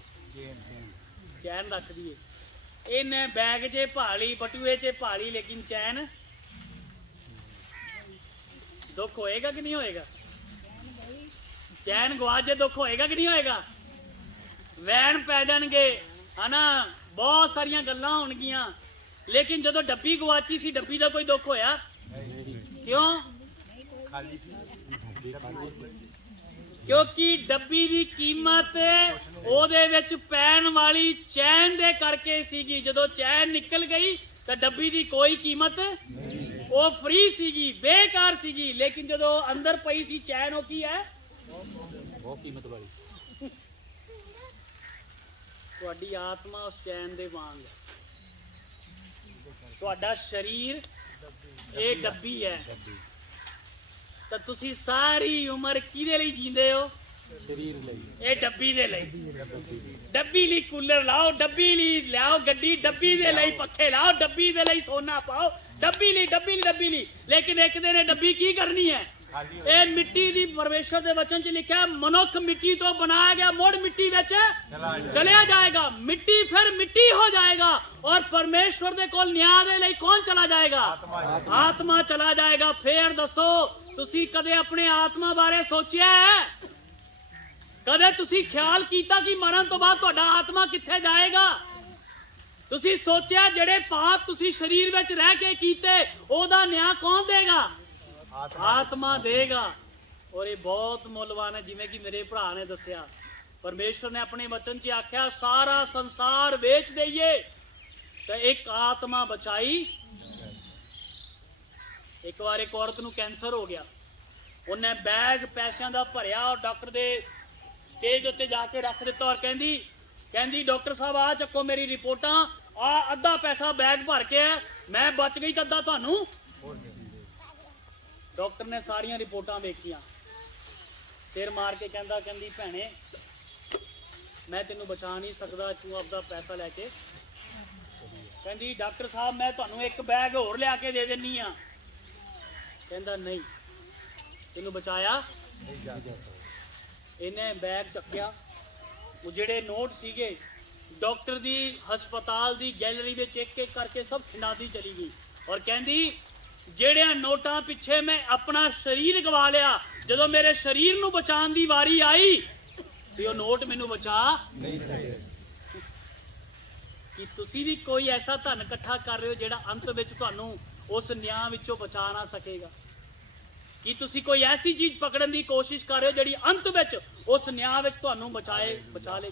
ਚੈਨ ਰੱਖ ਦਈਏ। ਇਹਨੇ ਬੈਗ 'ਚ ਭਾਲੀ, ਬਟੂਏ 'ਚ ਭਾਲੀ, ਲੇਕਿਨ ਚੈਨ। ਦੁੱਖ ਹੋਏਗਾ ਕਿ ਨਹੀਂ ਹੋਏਗਾ? ਚੈਨ ਗਵਾਜੇ ਦੁੱਖ ਹੋਏਗਾ ਕਿ ਨਹੀਂ ਹੋਏਗਾ? ਵੈਣ ਪੈ ਜਾਣਗੇ, ਹਨਾ, ਬਹੁਤ ਸਾਰੀਆਂ ਗੱਲਾਂ ਹੋਣਗੀਆਂ। ਲੇਕਿਨ ਜਦੋਂ ਡੱਬੀ ਗਵਾਚੀ ਸੀ, ਡੱਬੀ ਦਾ ਕੋਈ ਦੁੱਖ ਹੋਇਆ? ਕਿਉਂ? ਕਿਉਂਕਿ ਡੱਬੀ ਦੀ ਕੀਮਤ ਉਹਦੇ ਵਿੱਚ ਪੈਣ ਵਾਲੀ ਚੈਨ ਦੇ ਕਰਕੇ ਸੀਗੀ। ਜਦੋਂ ਚੈਨ ਨਿਕਲ ਗਈ ਤਾਂ ਡੱਬੀ ਦੀ ਕੋਈ ਕੀਮਤ ਨਹੀਂ। ਉਹ ਫ੍ਰੀ ਸੀਗੀ, ਬੇਕਾਰ ਸੀਗੀ, ਲੇਕਿਨ ਜਦੋਂ ਅੰਦਰ ਪਈ ਸੀ ਚੈਨ, ਉਹ ਕੀ ਹੈ? ਬਹੁਤ ਕੀਮਤ ਵਾਲੀ। ਤੁਹਾਡੀ ਆਤਮਾ ਉਸ ਚੈਨ ਦੇ ਵਾਂਗ ਹੈ। ਤੁਹਾਡਾ ਸਰੀਰ ਇਹ ਡੱਬੀ ਹੈ, ਤਾਂ ਤੁਸੀਂ ਸਾਰੀ ਉਮਰ ਕਿਹਦੇ ਲਈ ਜੀਂਦੇ ਹੋ? ਸਰੀਰ ਲਈ। ਇਹ ਡੱਬੀ ਦੇ ਲਈ। ਡੱਬੀ ਲਈ ਕੂਲਰ ਲਾਓ, ਡੱਬੀ ਲਈ ਲਿਆਓ ਗੱਡੀ, ਡੱਬੀ ਦੇ ਲਈ ਪੱਖੇ ਲਾਓ, ਡੱਬੀ ਦੇ ਲਈ ਸੋਨਾ ਪਾਓ, ਡੱਬੀ ਲਈ। ਲੇਕਿਨ ਇੱਕ ਦਿਨ ਇਹ ਡੱਬੀ ਕੀ ਕਰਨੀ ਹੈ? ਇਹ ਮਿੱਟੀ ਦੀ। ਪਰਮੇਸ਼ਰ ਦੇ ਵਚਨ 'ਚ ਲਿਖਿਆ, ਮਨੁੱਖ ਮਿੱਟੀ ਤੋਂ ਬਣਾਇਆ ਗਿਆ, ਮੁੜ ਮਿੱਟੀ ਵਿੱਚ ਚਲਿਆ ਜਾਏਗਾ। ਮਿੱਟੀ ਫਿਰ ਮਿੱਟੀ ਹੋ ਜਾਏਗਾ, ਔਰ ਪਰਮੇਸ਼ਰ ਦੇ ਕੋਲ ਨਿਆਂ ਦੇ ਲਈ ਕੌਣ ਚਲਾ ਜਾਏਗਾ? ਆਤਮਾ ਚਲਾ ਜਾਏਗਾ। ਫੇਰ ਦੱਸੋ, ਤੁਸੀਂ ਕਦੇ ਆਪਣੇ ਆਤਮਾ ਬਾਰੇ ਸੋਚਿਆ ਹੈ? ਕਦੇ ਤੁਸੀਂ ਖਿਆਲ ਕੀਤਾ ਕਿ ਮਰਨ ਤੋਂ ਬਾਅਦ ਤੁਹਾਡਾ ਆਤਮਾ ਕਿੱਥੇ ਜਾਏਗਾ? ਤੁਸੀਂ ਸੋਚਿਆ ਜਿਹੜੇ ਪਾਪ ਤੁਸੀਂ ਸਰੀਰ ਵਿੱਚ ਰਹਿ ਕੇ ਕੀਤੇ, ਉਹਦਾ ਨਿਆਂ ਕੌਣ ਦੇਗਾ? ਆਤਮਾ ਦੇਗਾ। ਔਰ ਇਹ ਬਹੁਤ ਮੁੱਲਵਾਨ ਹੈ। ਜਿਵੇਂ ਕਿ ਮੇਰੇ ਭਰਾ ਨੇ ਦੱਸਿਆ, ਪਰਮੇਸ਼ਰ ਨੇ ਆਪਣੇ ਵਚਨ 'ਚ ਆਖਿਆ, ਸਾਰਾ ਸੰਸਾਰ ਵੇਚ ਦਈਏ ਤੇ ਇੱਕ ਆਤਮਾ ਬਚਾਈ। ਇੱਕ ਵਾਰ ਇੱਕ ਔਰਤ ਨੂੰ ਕੈਂਸਰ ਹੋ ਗਿਆ, ਉਹਨੇ ਬੈਗ ਪੈਸਿਆਂ ਦਾ ਭਰਿਆ ਔਰ ਡਾਕਟਰ ਦੇ ਸਟੇਜ ਉੱਤੇ ਜਾ ਕੇ ਰੱਖ ਦਿੱਤਾ, ਔਰ ਕਹਿੰਦੀ ਡਾਕਟਰ ਸਾਹਿਬ ਆ ਚੱਕੋ ਮੇਰੀ ਰਿਪੋਰਟਾਂ, ਆ ਅੱਧਾ ਪੈਸਾ ਬੈਗ ਭਰ ਕੇ ਹੈ, ਮੈਂ ਬਚ ਗਈ ਤਾਂ ਅੱਧਾ ਤੁਹਾਨੂੰ। ਡਾਕਟਰ ਨੇ ਸਾਰੀਆਂ ਰਿਪੋਰਟਾਂ ਵੇਖੀਆਂ, ਸਿਰ ਮਾਰ ਕੇ ਕਹਿੰਦੀ ਭੈਣੇ ਮੈਂ ਤੈਨੂੰ ਬਚਾ ਨਹੀਂ ਸਕਦਾ, ਤੂੰ ਆਪਦਾ ਪੈਸਾ ਲੈ ਕੇ। ਕਹਿੰਦੀ ਡਾਕਟਰ ਸਾਹਿਬ ਮੈਂ ਤੁਹਾਨੂੰ ਇੱਕ ਬੈਗ ਹੋਰ ਲਿਆ ਕੇ ਦੇ ਦਿੰਨੀ ਆ। ਕਹਿੰਦਾ ਨਹੀਂ, ਤੈਨੂੰ ਬਚਾਇਆ। ਇਹਨੇ ਬੈਗ ਚੱਕਿਆ, ਉਹ ਜਿਹੜੇ ਨੋਟ ਸੀਗੇ ਡਾਕਟਰ ਦੀ ਹਸਪਤਾਲ ਦੀ ਗੈਲਰੀ ਵਿੱਚ ਇੱਕ ਇੱਕ ਕਰਕੇ ਸਭ ਛਿੰਡਾਦੀ ਚਲੀ ਗਈ, ਔਰ ਕਹਿੰਦੀ ਜਿਹੜਿਆਂ ਨੋਟਾਂ ਪਿੱਛੇ ਮੈਂ ਆਪਣਾ ਸਰੀਰ ਗਵਾ ਲਿਆ, ਜਦੋਂ ਮੇਰੇ ਸਰੀਰ ਨੂੰ ਬਚਾਉਣ ਦੀ ਵਾਰੀ ਆਈ ਤੇ ਉਹ ਨੋਟ ਮੈਨੂੰ ਬਚਾ ਨਹੀਂ ਸਕੇ। ਕਿ ਤੁਸੀਂ ਵੀ ਕੋਈ ਐਸਾ ਧਨ ਇਕੱਠਾ ਕਰ ਰਹੇ ਹੋ ਜਿਹੜਾ ਅੰਤ ਵਿੱਚ ਤੁਹਾਨੂੰ ਉਸ ਨਿਆਂ ਵਿੱਚੋਂ ਬਚਾ ਨਾ ਸਕੇਗਾ? ਕੀ ਤੁਸੀਂ ਕੋਈ ਐਸੀ ਚੀਜ਼ ਪਕੜਨ ਦੀ ਕੋਸ਼ਿਸ਼ ਕਰ ਰਹੇ ਹੋ ਜਿਹੜੀ ਅੰਤ ਵਿੱਚ ਉਸ ਨਿਆਂ ਵਿੱਚ ਤੁਹਾਨੂੰ ਬਚਾ ਲੇ?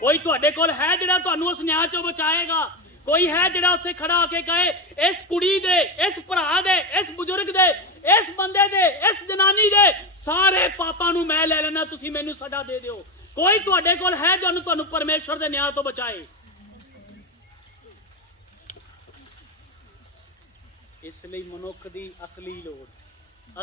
ਕੋਈ ਤੁਹਾਡੇ ਕੋਲ ਹੈ ਜਿਹੜਾ ਤੁਹਾਨੂੰ ਉਸ ਨਿਆਂ ਚੋਂ ਬਚਾਏਗਾ? ਕੋਈ ਹੈ ਜਿਹੜਾ ਉੱਥੇ ਖੜਾ ਹੋ ਕੇ ਕਹੇ ਇਸ ਕੁੜੀ ਦੇ, ਇਸ ਭਰਾ ਦੇ, ਇਸ ਬਜ਼ੁਰਗ ਦੇ, ਇਸ ਬੰਦੇ ਦੇ, ਇਸ ਜਨਾਨੀ ਦੇ ਸਾਰੇ ਪਾਪਾਂ ਨੂੰ ਮੈਂ ਲੈ ਲੈਣਾ, ਤੁਸੀਂ ਮੈਨੂੰ ਸਜ਼ਾ ਦੇ ਦਿਓ? ਕੋਈ ਤੁਹਾਡੇ ਕੋਲ ਹੈ ਜੋ ਤੁਹਾਨੂੰ ਪਰਮੇਸ਼ਰ ਦੇ ਨਿਆਂ ਤੋਂ ਬਚਾਏ? ਇਸ ਲਈ ਮਨੁੱਖ ਦੀ ਅਸਲੀ ਲੋੜ,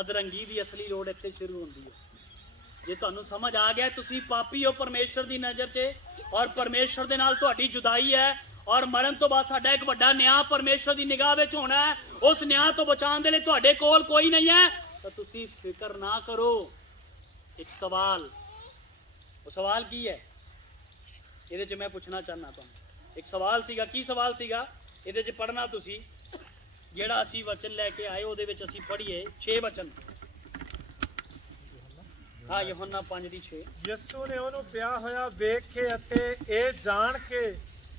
ਅਧਰੰਗੀ ਦੀ ਅਸਲੀ ਲੋੜ ਇੱਥੇ ਸ਼ੁਰੂ ਹੁੰਦੀ ਹੈ। ਜੇ ਤੁਹਾਨੂੰ ਸਮਝ ਆ ਗਿਆ ਤੁਸੀਂ ਪਾਪੀ ਹੋ ਪਰਮੇਸ਼ਰ ਦੀ ਨਜ਼ਰ 'ਚ, ਔਰ ਪਰਮੇਸ਼ਰ ਦੇ ਨਾਲ ਤੁਹਾਡੀ ਜੁਦਾਈ ਹੈ, ਔਰ ਮਰਨ ਤੋਂ ਬਾਅਦ ਸਾਡਾ ਇੱਕ ਵੱਡਾ ਨਿਆਂ ਪਰਮੇਸ਼ਰ ਦੀ ਨਿਗਾਹ ਵਿੱਚ ਹੋਣਾ ਹੈ, ਉਸ ਨਿਆਂ ਤੋਂ ਬਚਾਉਣ ਦੇ ਲਈ ਤੁਹਾਡੇ ਕੋਲ ਕੋਈ ਨਹੀਂ ਹੈ, ਤਾਂ ਤੁਸੀਂ ਫਿਕਰ ਨਾ ਕਰੋ। ਇੱਕ ਸਵਾਲ, ਉਹ ਸਵਾਲ ਕੀ ਹੈ ਇਹਦੇ 'ਚ ਮੈਂ ਪੁੱਛਣਾ ਚਾਹੁੰਦਾ ਤੁਹਾਨੂੰ। ਇੱਕ ਸਵਾਲ ਸੀਗਾ, ਕੀ ਸਵਾਲ ਸੀਗਾ? ਇਹਦੇ 'ਚ ਪੜ੍ਹਨਾ ਤੁਸੀਂ, ਜਿਹੜਾ ਅਸੀਂ ਵਚਨ ਲੈ ਕੇ ਆਏ ਉਹਦੇ ਵਿੱਚ ਅਸੀਂ ਪੜ੍ਹੀਏ 6 ਵਚਨ। ਹਾਂ, ਯਹੋਨਾ 5:6। ਯਿਸੂ ਨੇ ਉਹਨੂੰ ਪਿਆ ਹੋਇਆ ਵੇਖ ਕੇ ਅਤੇ ਇਹ ਜਾਣ ਕੇ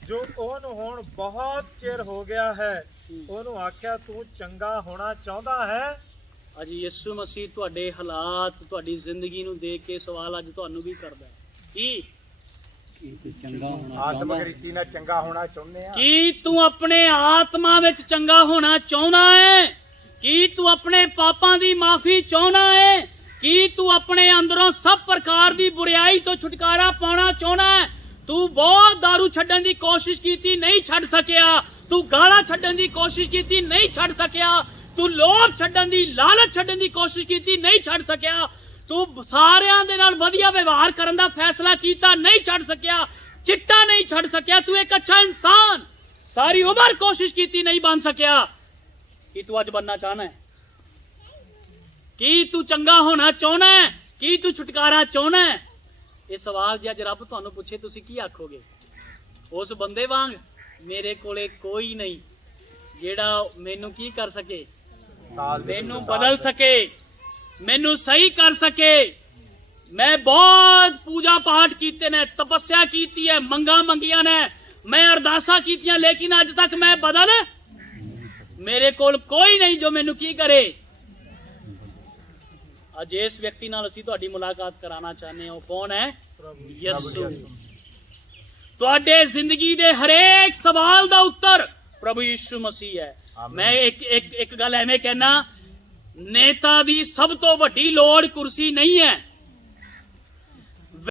ਜੋ ਉਹਨੂੰ ਹੁਣ ਬਹੁਤ ਚਿਰ ਹੋ ਗਿਆ ਹੈ, ਉਹਨੂੰ ਆਖਿਆ ਤੂੰ ਚੰਗਾ ਹੋਣਾ ਚਾਹੁੰਦਾ ਹੈ? ਅੱਜ ਯਿਸੂ ਮਸੀਹ ਤੁਹਾਡੇ ਹਾਲਾਤ, ਤੁਹਾਡੀ ਜ਼ਿੰਦਗੀ ਨੂੰ ਦੇਖ ਕੇ ਸਵਾਲ ਅੱਜ ਤੁਹਾਨੂੰ ਵੀ ਕਰਦਾ ਹੈ, ਕੀ ਚੰਗਾ ਹੋਣਾ ਆਤਮਿਕ ਰੀਤੀ ਨਾਲ ਚੰਗਾ ਹੋਣਾ ਚਾਹੁੰਦੇ ਆ? ਕੀ ਤੂੰ ਆਪਣੇ ਆਤਮਾ ਵਿੱਚ ਚੰਗਾ ਹੋਣਾ ਚਾਹੁੰਦਾ ਹੈ? ਕੀ ਤੂੰ ਆਪਣੇ ਪਾਪਾਂ ਦੀ ਮਾਫੀ ਚਾਹੁੰਦਾ ਹੈ? ਕੀ ਤੂੰ ਆਪਣੇ ਅੰਦਰੋਂ ਸਭ ਪ੍ਰਕਾਰ ਦੀ ਬੁਰਾਈ ਤੋਂ ਛੁਟਕਾਰਾ ਪਾਉਣਾ ਚਾਹੁੰਦਾ ਹੈ? ਤੂੰ ਬਹੁਤ ਦਾਰੂ ਛੱਡਣ ਦੀ ਕੋਸ਼ਿਸ਼ ਕੀਤੀ, ਨਹੀਂ ਛੱਡ ਸਕਿਆ। ਤੂੰ ਗਾਲਾਂ ਛੱਡਣ ਦੀ ਕੋਸ਼ਿਸ਼ ਕੀਤੀ, ਨਹੀਂ ਛੱਡ ਸਕਿਆ। ਤੂੰ ਲੋਭ ਛੱਡਣ ਦੀ, ਲਾਲਚ ਛੱਡਣ ਦੀ ਕੋਸ਼ਿਸ਼ ਕੀਤੀ, ਨਹੀਂ ਛੱਡ ਸਕਿਆ। ਤੂੰ ਸਾਰਿਆਂ ਦੇ ਨਾਲ ਵਧੀਆ ਵਿਵਹਾਰ ਕਰਨ ਦਾ ਫੈਸਲਾ ਕੀਤਾ, ਨਹੀਂ ਛੱਡ ਸਕਿਆ। ਚਿੱਟਾ ਨਹੀਂ ਛੱਡ ਸਕਿਆ। ਤੂੰ ਇੱਕ ਅੱਛਾ ਇਨਸਾਨ ਸਾਰੀ ਉਮਰ ਕੋਸ਼ਿਸ਼ ਕੀਤੀ, ਨਹੀਂ ਬਣ ਸਕਿਆ। ਕੀ ਤੂੰ ਅੱਜ ਬਣਨਾ ਚਾਹਨਾ ਹੈ? ਕੀ ਤੂੰ ਚੰਗਾ ਹੋਣਾ ਚਾਹਨਾ ਹੈ? ਕੀ ਤੂੰ ਛੁਟਕਾਰਾ ਚਾਹਨਾ ਹੈ? ਇਹ ਸਵਾਲ ਜੇ ਅੱਜ ਰੱਬ ਤੁਹਾਨੂੰ ਪੁੱਛੇ ਤੁਸੀਂ ਕੀ ਆਖੋਗੇ? ਉਸ ਬੰਦੇ ਵਾਂਗ, ਮੇਰੇ ਕੋਲੇ ਕੋਈ ਨਹੀਂ ਜਿਹੜਾ ਮੈਨੂੰ ਕੀ ਕਰ ਸਕੇ, ਮੈਨੂੰ ਬਦਲ ਸਕੇ, ਮੈਨੂੰ ਸਹੀ ਕਰ ਸਕੇ। ਮੈਂ ਬਹੁਤ ਪੂਜਾ ਪਾਠ ਕੀਤੇ ਨੇ, ਤਪੱਸਿਆ ਕੀਤੀ ਹੈ, ਮੰਗਾ ਮੰਗੀਆਂ ਨੇ, ਮੈਂ ਅਰਦਾਸਾਂ ਕੀਤੀਆਂ, ਲੇਕਿਨ ਅੱਜ ਤੱਕ ਮੈਂ ਬਦਲ, ਮੇਰੇ ਕੋਲ ਕੋਈ ਨਹੀਂ ਜੋ ਮੈਨੂੰ ਕੀ ਕਰੇ। ਅੱਜ ਇਸ ਵਿਅਕਤੀ ਨਾਲ ਅਸੀਂ ਤੁਹਾਡੀ ਮੁਲਾਕਾਤ ਕਰਾਉਣਾ ਚਾਹੁੰਦੇ ਹਾਂ। ਉਹ ਕੌਣ ਹੈ? ਯਿਸੂ। ਤੁਹਾਡੇ ਜ਼ਿੰਦਗੀ ਦੇ ਹਰੇਕ ਸਵਾਲ ਦਾ ਉੱਤਰ ਪ੍ਰਭੂ ਯਿਸੂ ਮਸੀਹ ਹੈ। ਮੈਂ ਇੱਕ ਇੱਕ ਗੱਲ ਐਵੇਂ ਕਹਿਣਾ, ਨੇਤਾ ਦੀ ਸਭ ਤੋਂ ਵੱਡੀ ਲੋੜ ਕੁਰਸੀ ਨਹੀਂ ਹੈ,